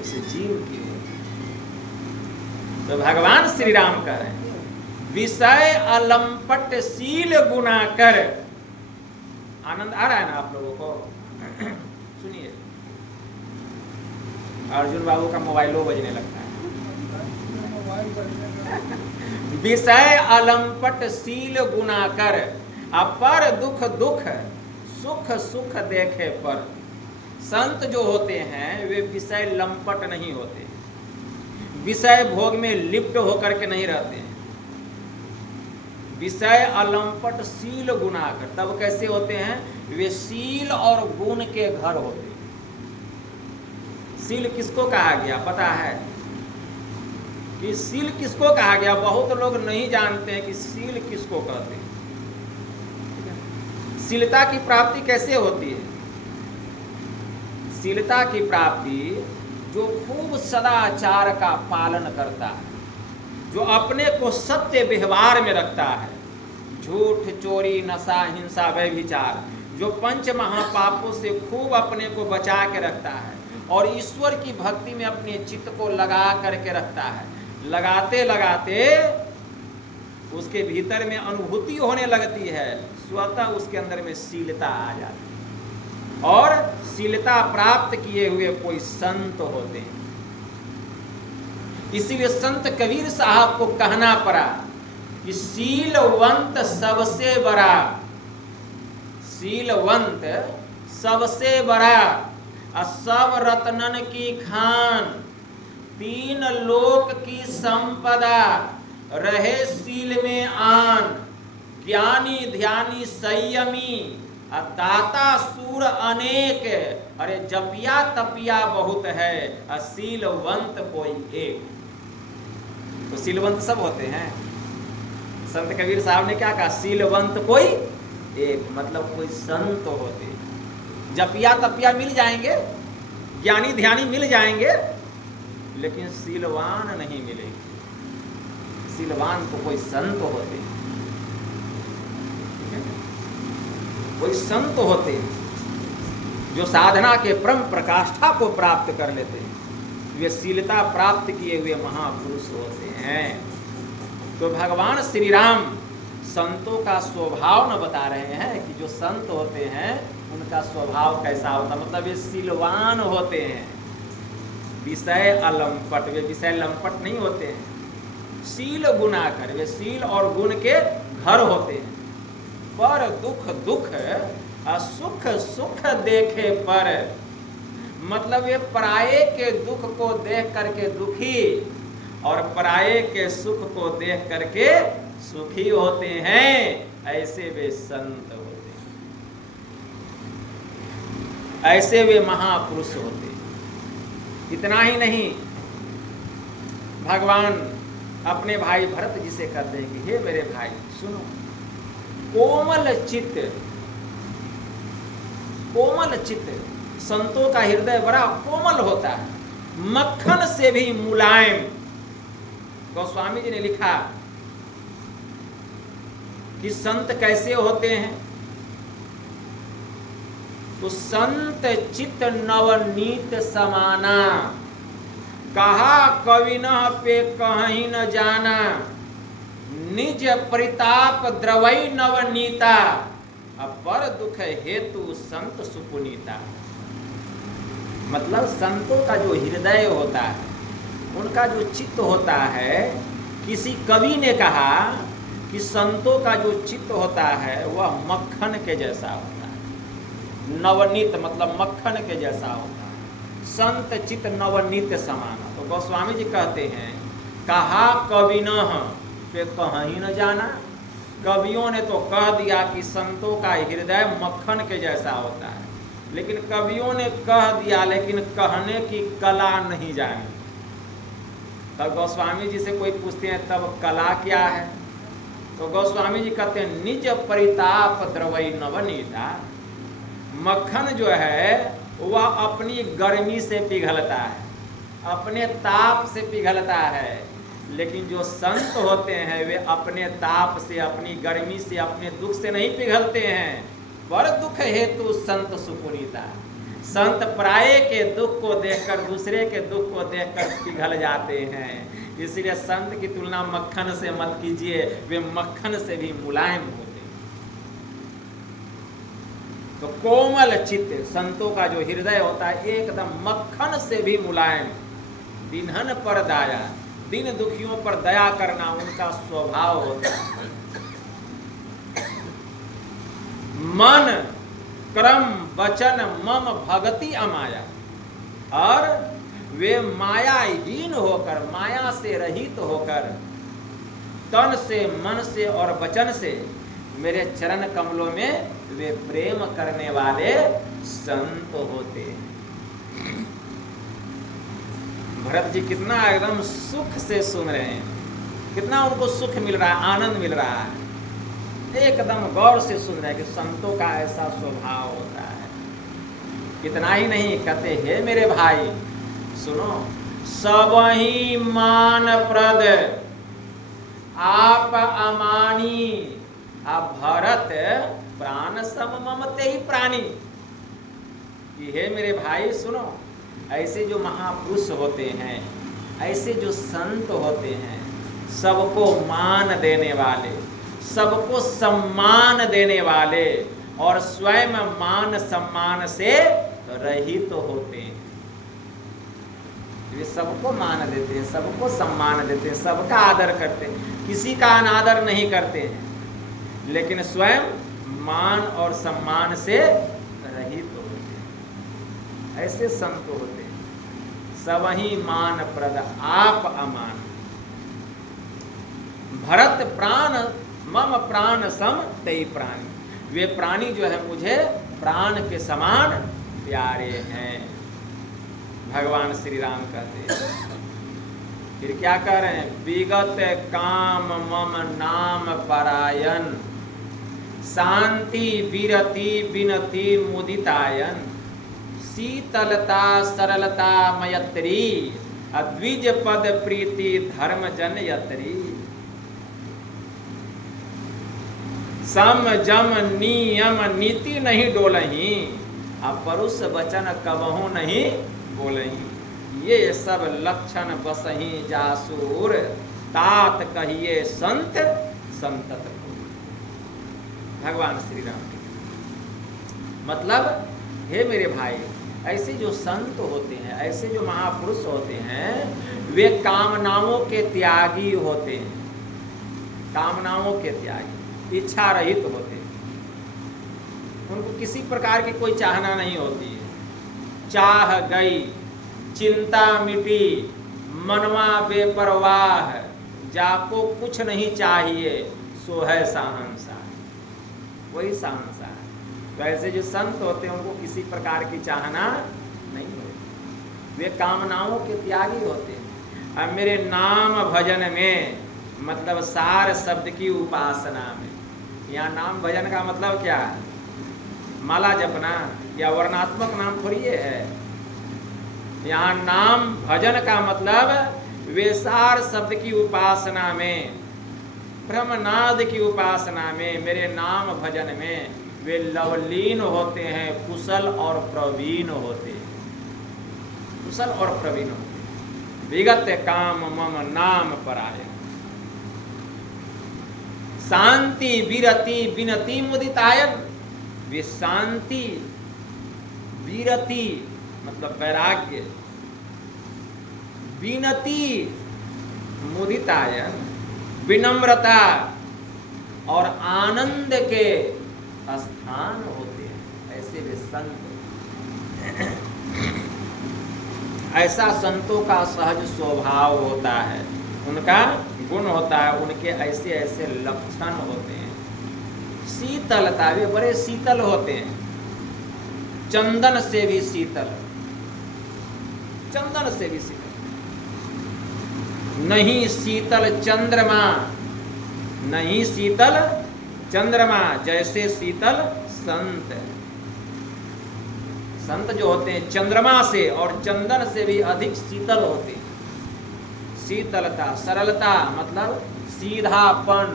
उस जीव की। तो भगवान श्री राम कह रहे हैं, विषय अलंपट शील गुना कर। आनंद आ रहा है ना आप लोगों को? सुनिए, अर्जुन बाबू का मोबाइलो बजने लगता है। विषय अलंपट शील गुना कर, अपर दुख दुख सुख सुख देखे पर। संत जो होते हैं वे विषय लंपट नहीं होते। विषय भोग में लिप्त होकर के नहीं रहते हैं। विषय अलंपट शील गुणाकर, तब कैसे होते हैं? वे शील और गुण के घर होते हैं। शील किसको कहा गया पता है? कि शील किसको कहा गया? बहुत लोग नहीं जानते हैं कि शील किसको कहते हैं। शीलता की प्राप्ति कैसे होती है? शीलता की प्राप्ति जो खूब सदाचार का पालन करता है, जो अपने को सत्य व्यवहार में रखता है, झूठ, चोरी, नशा, हिंसा, व्यभिचार, जो पंच महापापों से खूब अपने को बचा के रखता है और ईश्वर की भक्ति में अपने चित्त को लगा करके रखता है। लगाते लगाते उसके भीतर में अनुभूति होने लगती है, स्वतः उसके अंदर में शीलता आ जाती है और शीलता प्राप्त किए हुए कोई संत होते हैं। इसीलिए संत कबीर साहब को कहना पड़ा कि शीलवंत सबसे बड़ा, शीलवंत सबसे बड़ा, सब रत्नन की खान, तीन लोक की संपदा, रहे शील में आन, ज्ञानी ध्यानी संयमी, दाता सूर अनेक, अरे जपिया तपिया बहुत है, शीलवंत कोई एक। तो शीलवंत सब होते हैं। संत कबीर साहब ने क्या कहा? शीलवंत कोई एक, मतलब कोई संत होते। जपिया तपिया मिल जाएंगे, ज्ञानी ध्यानी मिल जाएंगे, लेकिन शीलवान नहीं मिलेंगे। शीलवान तो कोई संत होते, कोई संत होते जो साधना के परम प्रकाष्ठा को प्राप्त कर लेते हैं। वे शीलता प्राप्त किए हुए महापुरुष होते हैं। तो भगवान श्री राम संतों का स्वभाव न बता रहे हैं कि जो संत होते हैं उनका स्वभाव कैसा होता, मतलब वे शीलवान होते हैं। विषय अलंपट, वे विषय लंपट नहीं होते हैं। शील गुणाकर, वे शील और गुण के घर होते हैं। पर दुख दुख सुख सुख देखे पर, मतलब वे पराये के दुख को देख करके दुखी और पराये के सुख को देख करके सुखी होते हैं। ऐसे वे संत होते हैं, ऐसे वे महापुरुष होते हैं। इतना ही नहीं, भगवान अपने भाई भरत जी से कहते हैं कि हे मेरे भाई सुनो, कोमल चित्त, कोमल चित्त, संतों का हृदय बड़ा कोमल होता है, मक्खन से भी मुलायम। गोस्वामी जी ने लिखा कि संत कैसे होते हैं? तो संत चित्त नवनीत समाना, कहा कवि न पे कहीं न जाना, निज परिताप द्रवई नवनीता, अपर दुख हेतु संत सुपुनीता। मतलब संतों का जो हृदय होता है, उनका जो चित्त होता है, किसी कवि ने कहा कि संतों का जो चित्त होता है वह मक्खन के जैसा होता है। नवनीत मतलब मक्खन के जैसा होता है। संत चित्त नवनीत समाना। तो गोस्वामी जी कहते हैं, कहा कवि न पे कहीं न जाना। कवियों ने तो कह दिया कि संतों का हृदय मक्खन के जैसा होता है, लेकिन कवियों ने कह दिया, लेकिन कहने की कला नहीं जानी। तब गोस्वामी जी से कोई पूछते हैं तब कला क्या है? तो गोस्वामी जी कहते हैं, निज परिताप द्रवई नवनीता। मक्खन जो है वह अपनी गर्मी से पिघलता है, अपने ताप से पिघलता है, लेकिन जो संत होते हैं वे अपने ताप से, अपनी गर्मी से, अपने दुख से नहीं पिघलते हैं। पर दुख हेतु संत सुपुनीता। संत पराये के दुख को देखकर, दूसरे के दुख को देखकर पिघल जाते हैं। इसलिए संत की तुलना मक्खन से मत कीजिए, वे मक्खन से भी मुलायम होते हैं। तो कोमल चित्त, संतों का जो हृदय होता है एकदम मक्खन से भी मुलायम। दिनहन पर दया, दिन दुखियों पर दया करना उनका स्वभाव होता है। मन क्रम वचन मम भगति अमाया, और वे मायाहीन होकर, माया से रहित होकर, तन से, मन से और वचन से मेरे चरण कमलों में वे प्रेम करने वाले संत होते हैं। भरत जी कितना एकदम सुख से सुन रहे हैं, कितना उनको सुख मिल रहा है, आनंद मिल रहा है, एकदम गौर से सुन रहे हैं कि संतों का ऐसा स्वभाव होता है। इतना ही नहीं, कहते हे मेरे भाई सुनो, सबहि मान प्रद आप अमानी, आप भरत प्राण सम ममते ही प्राणी। कि हे मेरे भाई सुनो, ऐसे जो महापुरुष होते हैं, ऐसे जो संत होते हैं, सबको मान देने वाले, सबको सम्मान देने वाले और स्वयं मान सम्मान से रहित तो होते हैं। वे सबको मान देते हैं, सबको सम्मान देते हैं, सबका आदर करते हैं, किसी का अनादर नहीं करते हैं, लेकिन स्वयं मान और सम्मान से रहित तो होते हैं। ऐसे संत होते हैं। सबहि मान प्रद आप अमान, भरत प्राण मम प्राण सम तेई प्राणी। वे प्राणी जो है मुझे प्राण के समान प्यारे हैं, भगवान श्री राम कहते हैं। फिर क्या कह रहे हैं? विगत काम मम नाम परायण, शांति विरति विनति मुदितायन, शीतलता सरलता मयत्री, अद्विज पद प्रीति धर्म जन यत्री, सम जम नियम नीति नहीं डोलही, अपरुष वचन कबहू नहीं बोलही, ये सब लक्षण बसही जासूर, तात कहिए संत संतत। भगवान श्री राम मतलब, हे मेरे भाई, ऐसे जो संत होते हैं, ऐसे जो महापुरुष होते हैं, वे कामनाओं के त्यागी होते हैं, कामनाओं के त्यागी, इच्छा रहित होते हैं। उनको किसी प्रकार की कोई चाहना नहीं होती है। चाह गई, चिंता मिटी, मनवा बेपरवाह, जाको कुछ नहीं चाहिए, सो है साहंसा, वही साहंसा है। तो ऐसे जो संत होते हैं उनको किसी प्रकार की चाहना नहीं होती, वे कामनाओं के त्यागी होते हैं। अब मेरे नाम भजन में, मतलब सार शब्द की उपासना में, यहाँ नाम भजन का मतलब क्या है? माला जपना या वर्णात्मक नाम थोड़ी है। यहाँ नाम भजन का मतलब वे सार शब्द की उपासना में, ब्रह्मनाद की उपासना में, मेरे नाम भजन में वे लवलीन होते हैं, कुशल और प्रवीण होते हैं, कुशल और प्रवीण होते हैं। विगत काम मम नाम परायण, शांति विरति विनति मुदितायन, वे शांति विरति मतलब वैराग्य, विनति मुदितायन विनम्रता और आनंद के स्थान होते हैं। ऐसे वे संत, ऐसा संतों का सहज स्वभाव होता है, उनका गुण होता है, उनके ऐसे ऐसे लक्षण होते हैं। शीतलता, वे बड़े शीतल होते हैं, चंदन से भी शीतल, चंदन से भी शीतल। नहीं शीतल चंद्रमा, नहीं शीतल चंद्रमा, जैसे शीतल संत। संत जो होते हैं चंद्रमा से और चंदन से भी अधिक शीतल होते हैं। शीतलता, सरलता मतलब सीधापन,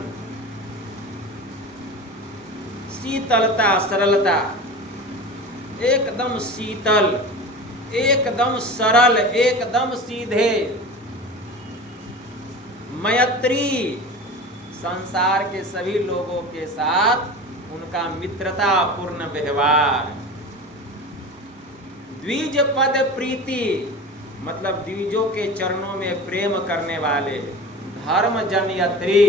शीतलता सरलता, एकदम शीतल, एकदम सरल, एकदम सीधे। मैत्री, संसार के सभी लोगों के साथ उनका मित्रता पूर्ण व्यवहार। द्विज पद प्रीति मतलब द्विजों के चरणों में प्रेम करने वाले, धर्म जनयत्री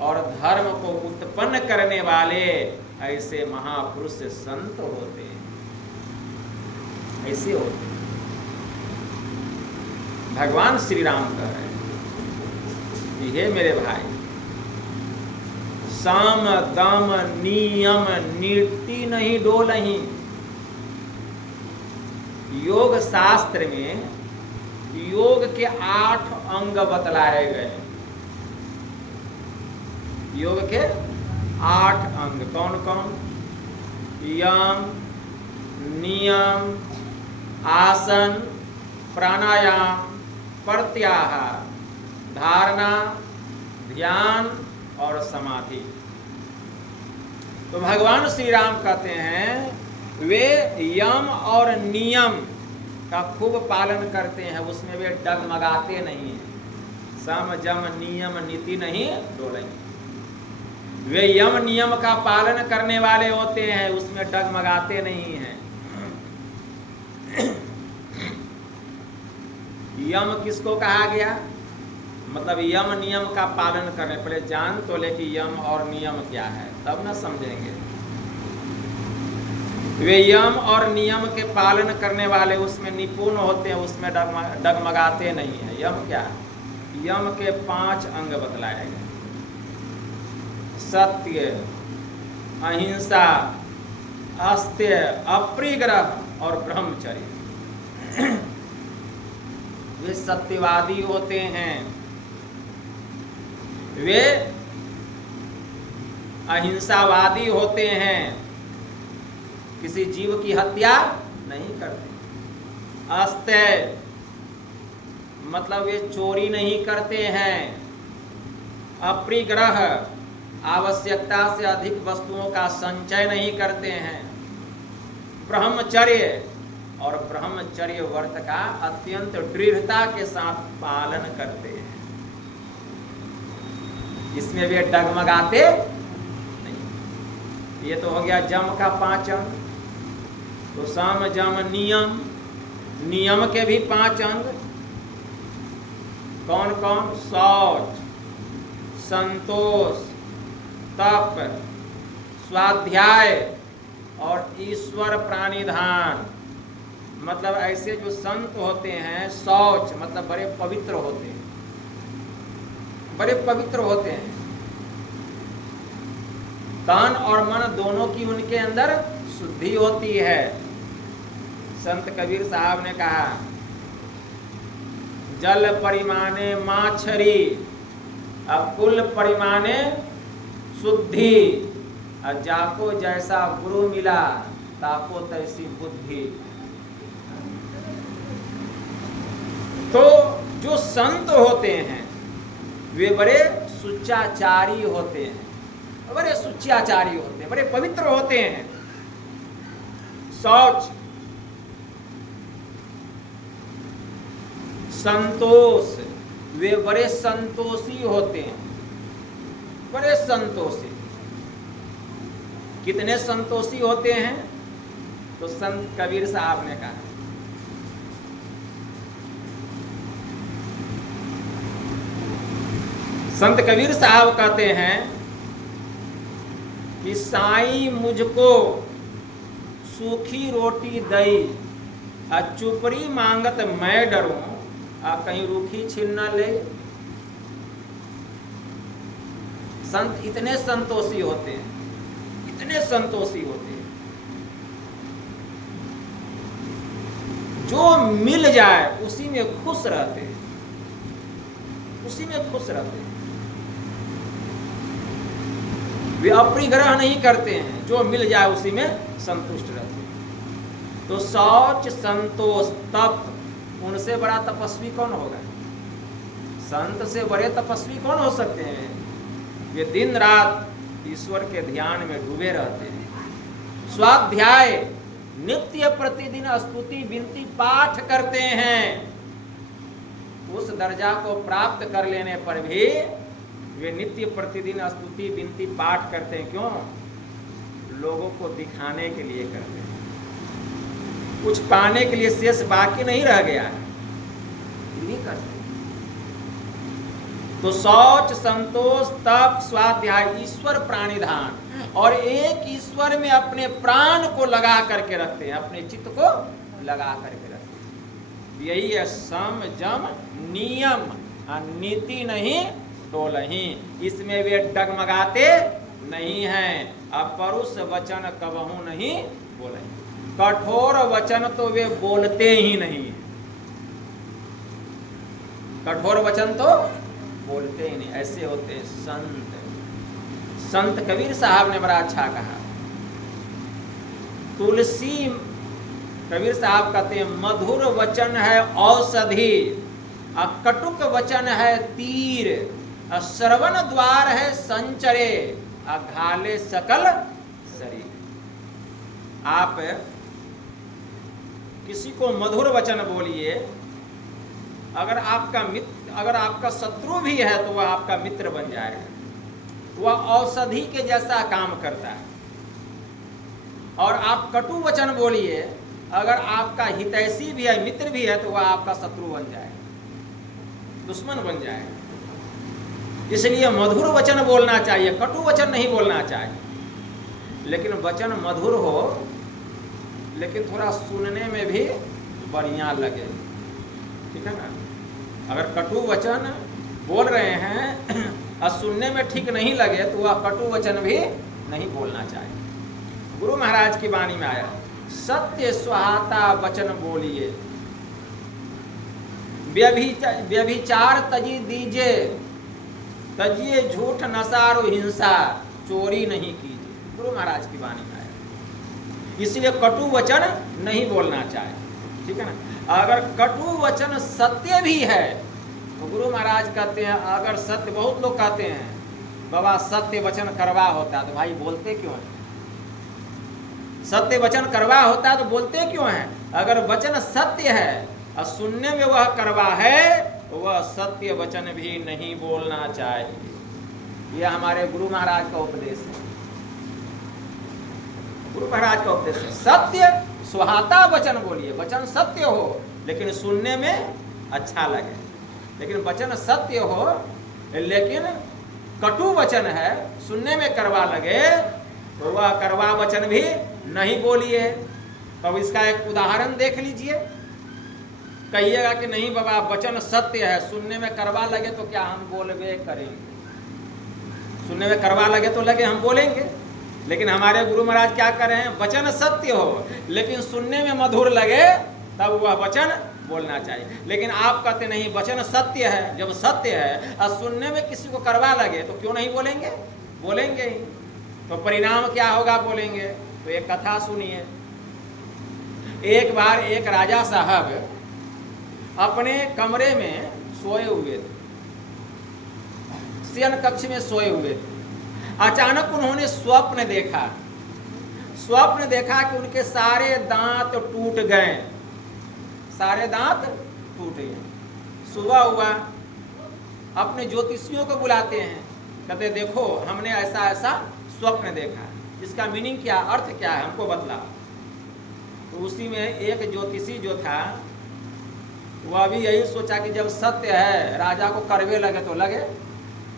और धर्म को उत्पन्न करने वाले, ऐसे महापुरुष संत होते हैं, ऐसे होते हैं। भगवान श्री राम कह रहे हैं कि हे मेरे भाई, साम दाम नियम नीति नहीं डोलहीं। योग शास्त्र में योग के 8 अंग बतलाए गए। योग के 8 अंग कौन कौन? यम, नियम, आसन, प्राणायाम, प्रत्याहार, धारणा, ध्यान और समाधि। तो भगवान श्री राम कहते हैं वे यम और नियम का खूब पालन करते हैं, उसमें वे डगमगाते नहीं हैं। सम जम नियम नीति नहीं डोलेंगे। वे यम नियम का पालन करने वाले होते हैं, उसमें डगमगाते नहीं हैं। यम किसको कहा गया? मतलब यम नियम का पालन करने, पहले जान तो ले कि यम और नियम क्या है, तब ना समझेंगे। वे यम और नियम के पालन करने वाले उसमें निपुण होते हैं, उसमें डगमगाते नहीं हैं। यम क्या है? यम के 5 अंग बतलाए गए। सत्य, अहिंसा, अस्त्य, अपरिग्रह और ब्रह्मचर्य। वे सत्यवादी होते हैं, वे अहिंसावादी होते हैं, किसी जीव की हत्या नहीं करते। अस्त्य मतलब वे चोरी नहीं करते हैं। अपरिग्रह आवश्यकता से अधिक वस्तुओं का संचय नहीं करते हैं। ब्रह्मचर्य और ब्रह्मचर्य व्रत का अत्यंत दृढ़ता के साथ पालन करते हैं, इसमें वे डगमगाते नहीं। ये तो हो गया जम का 5 अंग। तो सम जम नियम, नियम के भी 5 अंग कौन कौन? शौच, संतोष, तप, स्वाध्याय और ईश्वर प्राणिधान। मतलब ऐसे जो संत होते हैं, शौच मतलब बड़े पवित्र होते हैं, बड़े पवित्र होते हैं। तन और मन दोनों की उनके अंदर शुद्धि होती है। संत कबीर साहब ने कहा, जल परिमाणे माछरी अकुल परिमाणे शुद्धि, जाको जैसा गुरु मिला ताको तैसी बुद्धि। तो जो संत होते हैं वे बड़े सुचाचारी होते हैं, बड़े सुचाचारी होते हैं, बड़े पवित्र होते हैं। शौच, संतोष, वे बड़े संतोषी होते हैं, बड़े संतोषी। कितने संतोषी होते हैं? तो संत कबीर साहब ने कहा, संत कबीर साहब कहते हैं कि साईं मुझको सूखी रोटी दई चुपड़ी मांगत मैं डरूं, कहीं रूखी छीन न ले। संत इतने संतोषी होते हैं, इतने संतोषी होते हैं, जो मिल जाए उसी में खुश रहते हैं, उसी में खुश रहते हैं। वे अपरिग्रह नहीं करते हैं, जो मिल जाए उसी में संतुष्ट रहते हैं। तो शौच, संतोष, तप, उनसे बड़ा तपस्वी कौन होगा? संत से बड़े तपस्वी कौन हो सकते हैं? वे दिन रात ईश्वर के ध्यान में डूबे रहते हैं। स्वाध्याय, नित्य प्रतिदिन स्तुति विनती पाठ करते हैं। उस दर्जा को प्राप्त कर लेने पर भी वे नित्य प्रतिदिन स्तुति विनती पाठ करते हैं। क्यों? लोगों को दिखाने के लिए करते हैं, कुछ पाने के लिए शेष बाकी नहीं रह गया है, नहीं करते। तो शौच, संतोष, तप, स्वाध्याय, ईश्वर प्राणिधान, और एक ईश्वर में अपने प्राण को लगा करके रखते हैं, अपने चित्त को लगा करके रखते हैं। यही है सम जम नियम, नीति नहीं टोलही। इसमें वे डगमगाते नहीं हैं, अपरुष वचन कबहू नहीं बोले। कठोर वचन तो वे बोलते ही नहीं, कठोर वचन तो बोलते ही नहीं। ऐसे होते हैं संत। संत कबीर साहब ने बड़ा अच्छा कहा, तुलसी, कबीर साहब कहते हैं मधुर वचन है औषधि, कटुक वचन है तीर, श्रवण द्वार है संचरे, घाले सकल शरीर। आप किसी को मधुर वचन बोलिए, अगर आपका मित्र, अगर आपका शत्रु भी है तो वह आपका मित्र बन जाएगा, वह औषधि के जैसा काम करता है। और आप कटु वचन बोलिए, अगर आपका हितैषी भी है, मित्र भी है, तो वह आपका शत्रु बन जाएगा, दुश्मन बन जाएगा। इसलिए मधुर वचन बोलना चाहिए, कटु वचन नहीं बोलना चाहिए। लेकिन वचन मधुर हो, लेकिन थोड़ा सुनने में भी बढ़िया लगे, ठीक है ना। अगर कटु वचन बोल रहे हैं और सुनने में ठीक नहीं लगे तो वह कटु वचन भी नहीं बोलना चाहिए। गुरु महाराज की वाणी में आया, सत्य सुहाता वचन बोलिए, व्यभिचार तजी दीजिए, तजिए झूठ नशारो हिंसा, चोरी नहीं कीजिए। गुरु महाराज की वाणी में आया। इसलिए कटु वचन नहीं बोलना चाहिए, ठीक है ना। अगर कटु वचन सत्य भी है तो गुरु महाराज कहते हैं, अगर सत्य, बहुत लोग कहते हैं बाबा सत्य वचन करवा होता है तो भाई बोलते क्यों है? सत्य वचन करवा होता है तो बोलते क्यों हैं? अगर वचन सत्य है और सुनने में वह करवा है तो वह सत्य वचन भी नहीं बोलना चाहिए। यह हमारे गुरु महाराज का उपदेश है, गुरु महाराज का उपदेश है। सत्य सुहाता वचन बोलिए, वचन सत्य हो लेकिन सुनने में अच्छा लगे। लेकिन वचन सत्य हो लेकिन कटु वचन है, सुनने में करवा लगे, तो वह करवा वचन भी नहीं बोलिए। तो इसका एक उदाहरण देख लीजिए। कहिएगा कि नहीं बाबा वचन सत्य है, सुनने में करवा लगे तो क्या हम बोलबे करेंगे? सुनने में करवा लगे तो लगे हम बोलेंगे। लेकिन हमारे गुरु महाराज क्या कर रहे हैं? वचन सत्य हो लेकिन सुनने में मधुर लगे तब वह वचन बोलना चाहिए। लेकिन आप कहते नहीं वचन सत्य है, जब सत्य है और सुनने में किसी को करवा लगे तो क्यों नहीं बोलेंगे? बोलेंगे ही। तो परिणाम क्या होगा? बोलेंगे। तो एक कथा सुनिए। एक बार एक राजा साहब अपने कमरे में सोए हुए थे, शयन कक्ष में सोए हुए थे। अचानक उन्होंने स्वप्न देखा। स्वप्न देखा कि उनके सारे दांत टूट गए, सारे दांत टूट गए। सुबह हुआ, अपने ज्योतिषियों को बुलाते हैं, कहते देखो हमने ऐसा ऐसा स्वप्न देखा, इसका मीनिंग क्या, अर्थ क्या है, हमको बतला। तो उसी में एक ज्योतिषी जो था वह भी यही सोचा कि जब सत्य है, राजा को करवे लगे तो लगे,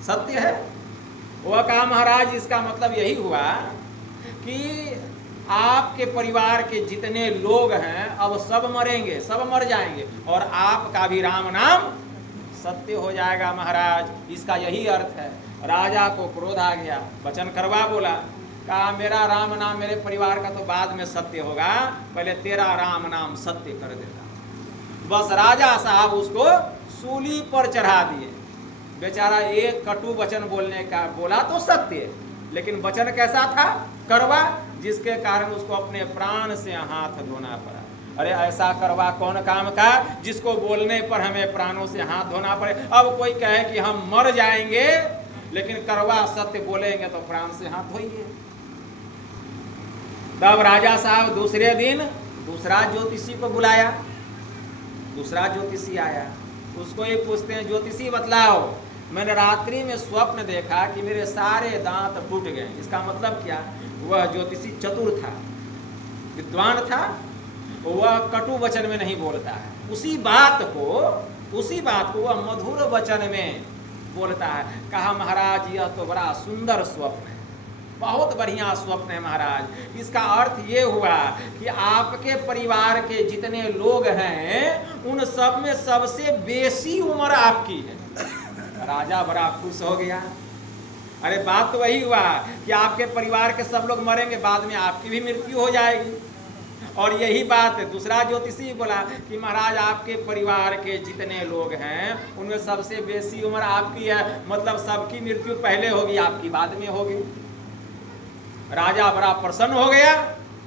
सत्य है। वह कहा महाराज इसका मतलब यही हुआ कि आपके परिवार के जितने लोग हैं अब सब मरेंगे, सब मर जाएंगे और आपका भी राम नाम सत्य हो जाएगा महाराज, इसका यही अर्थ है। राजा को क्रोध आ गया, वचन करवा बोला, कहा मेरा राम नाम मेरे परिवार का तो बाद में सत्य होगा, पहले तेरा राम नाम सत्य कर देता। बस राजा साहब उसको सूली पर चढ़ा दिए। बेचारा एक कटु वचन बोलने का बोला तो सत्य, लेकिन वचन कैसा था? करवा, जिसके कारण उसको अपने प्राण से हाथ धोना पड़ा। अरे ऐसा करवा कौन काम का जिसको बोलने पर हमें प्राणों से हाथ धोना पड़े? अब कोई कहे कि हम मर जाएंगे लेकिन करवा सत्य बोलेंगे तो प्राण से हाथ धोइए। तब राजा साहब दूसरे दिन दूसरा ज्योतिषी को बुलाया। दूसरा ज्योतिषी आया, उसको ये पूछते हैं ज्योतिषी बतलाओ, मैंने रात्रि में स्वप्न देखा कि मेरे सारे दांत टूट गए, इसका मतलब क्या? वह ज्योतिषी चतुर था, विद्वान था, वह कटु वचन में नहीं बोलता है। उसी बात को वह मधुर वचन में बोलता है। कहा महाराज यह तो बड़ा सुंदर स्वप्न है, बहुत बढ़िया स्वप्न है महाराज। इसका अर्थ ये हुआ कि आपके परिवार के जितने लोग हैं उन सब में सबसे बेसी उम्र आपकी है। राजा बड़ा खुश हो गया। अरे बात तो वही हुआ कि आपके परिवार के सब लोग मरेंगे, बाद में आपकी भी मृत्यु हो जाएगी। और यही बात दूसरा ज्योतिषी बोला कि महाराज आपके परिवार के जितने लोग हैं उनमें सबसे बेसी उम्र आपकी है, मतलब सबकी मृत्यु पहले होगी, आपकी बाद में होगी। राजा बड़ा प्रसन्न हो गया,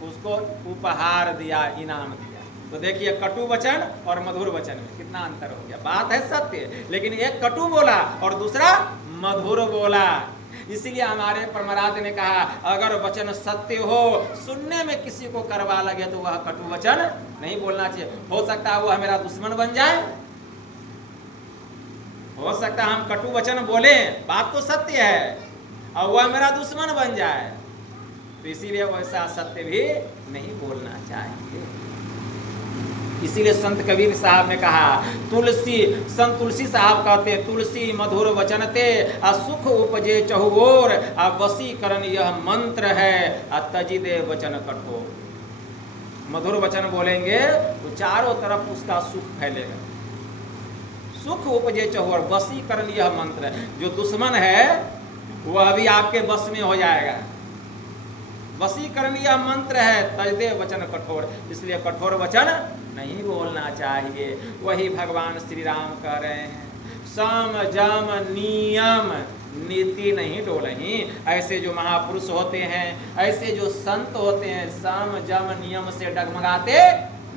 उसको उपहार दिया, इनाम दिया। तो देखिए कटु वचन और मधुर वचन में कितना अंतर हो गया। बात है सत्य, लेकिन एक कटु बोला और दूसरा मधुर बोला। इसीलिए हमारे परमराज ने कहा अगर वचन सत्य हो, सुनने में किसी को करवा लगे तो वह कटु वचन नहीं बोलना चाहिए। हो सकता है वह मेरा दुश्मन बन जाए, हो सकता है हम कटु वचन बोले, बात तो सत्य है, और वह मेरा दुश्मन बन जाए, तो इसीलिए वैसा सत्य भी नहीं बोलना चाहिए। इसीलिए संत कबीर साहब ने कहा तुलसी, संत तुलसी साहब कहते तुलसी मधुर वचन ते सुख उपजे चहुओर, वशीकरण यह मंत्र है, तजी दे वचन कठोर। मधुर वचन बोलेंगे तो चारों तरफ उसका सुख फैलेगा। सुख उपजे चहुओर, वशीकरण यह मंत्र है। जो दुश्मन है वह भी आपके बस में हो जाएगा। वशीकरण यह मंत्र है, तजदे वचन कठोर। इसलिए कठोर वचन नहीं बोलना चाहिए। वही भगवान श्री राम कह रहे हैं सम जम नियम नीति नहीं डोलही। ऐसे जो महापुरुष होते हैं, ऐसे जो संत होते हैं, सम जम नियम से डगमगाते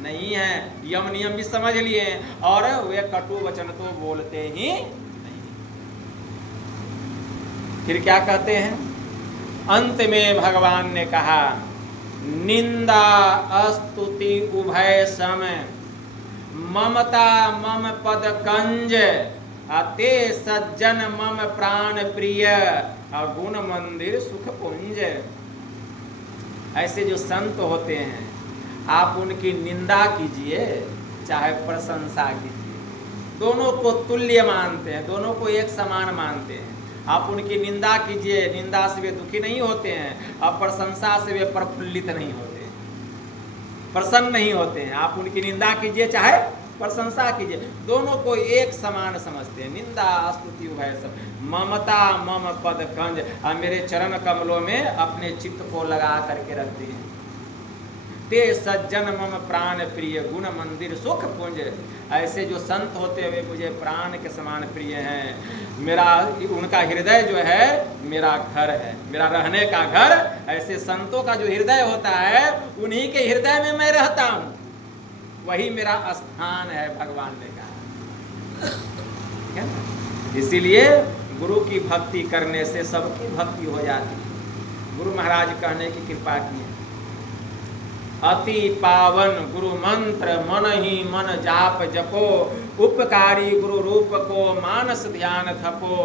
नहीं हैं, यम नियम भी समझ लिए और वे कटु वचन तो बोलते ही नहीं। फिर क्या कहते हैं अंत में भगवान ने कहा निंदा स्तुति उभय सम, ममता मम पद कंज, ते सज्जन मम प्राण प्रिय, गुण मंदिर सुख पुंज। ऐसे जो संत होते हैं आप उनकी निंदा कीजिए चाहे प्रशंसा कीजिए, दोनों को तुल्य मानते हैं, दोनों को एक समान मानते हैं। आप उनकी निंदा कीजिए, निंदा से वे दुखी नहीं होते हैं, और प्रशंसा से वे प्रफुल्लित नहीं होते, प्रसन्न नहीं होते हैं। आप उनकी निंदा कीजिए चाहे प्रशंसा कीजिए, दोनों को एक समान समझते हैं। निंदा स्तुति उभय सब, ममता मम पद कंज, और मेरे चरण कमलों में अपने चित्त को लगा करके रखते हैं। ते सज्जन मम प्राण प्रिय, गुण मंदिर सुख पुंज। ऐसे जो संत होते हुए मुझे प्राण के समान प्रिय हैं। मेरा उनका हृदय जो है मेरा घर है, मेरा रहने का घर। ऐसे संतों का जो हृदय होता है उन्हीं के हृदय में मैं रहता हूँ, वही मेरा स्थान है, भगवान ने कहा। इसीलिए गुरु की भक्ति करने से सबकी भक्ति हो जाती है। गुरु महाराज कहने की कृपा की है, अति पावन गुरु मंत्र मन ही मन जाप जपो, उपकारी गुरु रूप को मानस ध्यान थपो,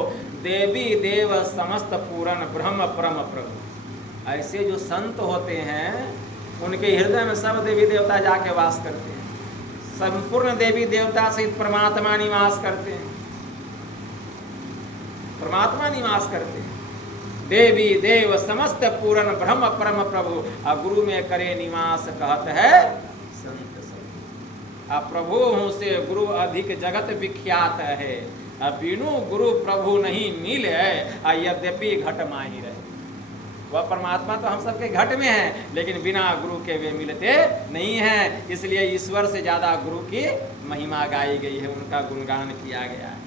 देवी देव समस्त पूरन ब्रह्म परम प्रभु। ऐसे जो संत होते हैं उनके हृदय में सब देवी देवता जाके वास करते हैं, संपूर्ण देवी देवता सहित परमात्मा निवास करते हैं, परमात्मा निवास करते हैं। देवी देव समस्त पूरन ब्रह्म परम प्रभु, अब गुरु में करे निवास कहत है संत सब। अब प्रभु हूँ से गुरु अधिक जगत विख्यात है, अब बिनु गुरु प्रभु नहीं मिले, यद्यपि घट माही रहे। वह परमात्मा तो हम सबके घट में है, लेकिन बिना गुरु के वे मिलते नहीं हैं। इसलिए ईश्वर से ज्यादा गुरु की महिमा गाई गई है, उनका गुणगान किया गया है।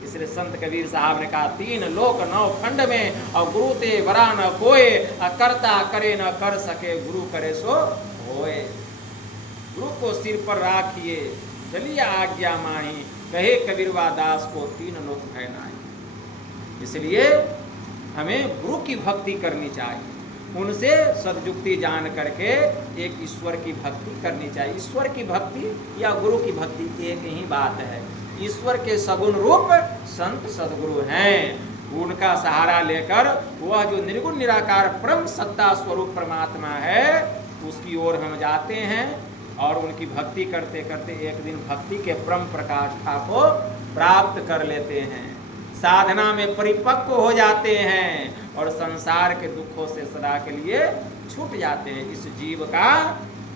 इसलिए संत कबीर साहब ने कहा तीन लोक नौ खंड में, और गुरु ते वरा न कोय, करता करे न कर सके, गुरु करे सो होए। गुरु को सिर पर राखिए चलिए आज्ञा माही, कहे कबीरवा दास को तीन लोक भय नाहि। इसलिए हमें गुरु की भक्ति करनी चाहिए, उनसे सदयुक्ति जान करके एक ईश्वर की भक्ति करनी चाहिए। ईश्वर की भक्ति या गुरु की भक्ति एक ही बात है। ईश्वर के सगुण रूप संत सदगुरु हैं, उनका सहारा लेकर वह जो निर्गुण निराकार परम सत्ता स्वरूप परमात्मा है उसकी ओर हम जाते हैं, और उनकी भक्ति करते करते एक दिन भक्ति के परम प्रकाष्ठा को प्राप्त कर लेते हैं। साधना में परिपक्व हो जाते हैं और संसार के दुखों से सदा के लिए छूट जाते हैं। इस जीव का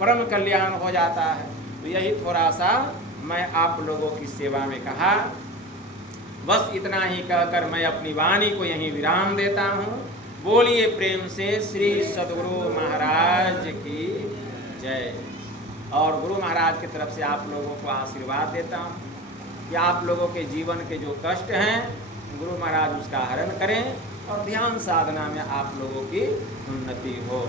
परम कल्याण हो जाता है। तो यही थोड़ा सा मैं आप लोगों की सेवा में कहा। बस इतना ही कहकर मैं अपनी वाणी को यहीं विराम देता हूँ। बोलिए प्रेम से श्री सद्गुरु महाराज की जय। और गुरु महाराज की तरफ से आप लोगों को आशीर्वाद देता हूँ कि आप लोगों के जीवन के जो कष्ट हैं गुरु महाराज उसका हरण करें और ध्यान साधना में आप लोगों की उन्नति हो।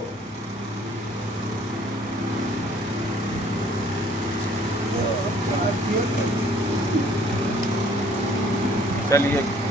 चलिए।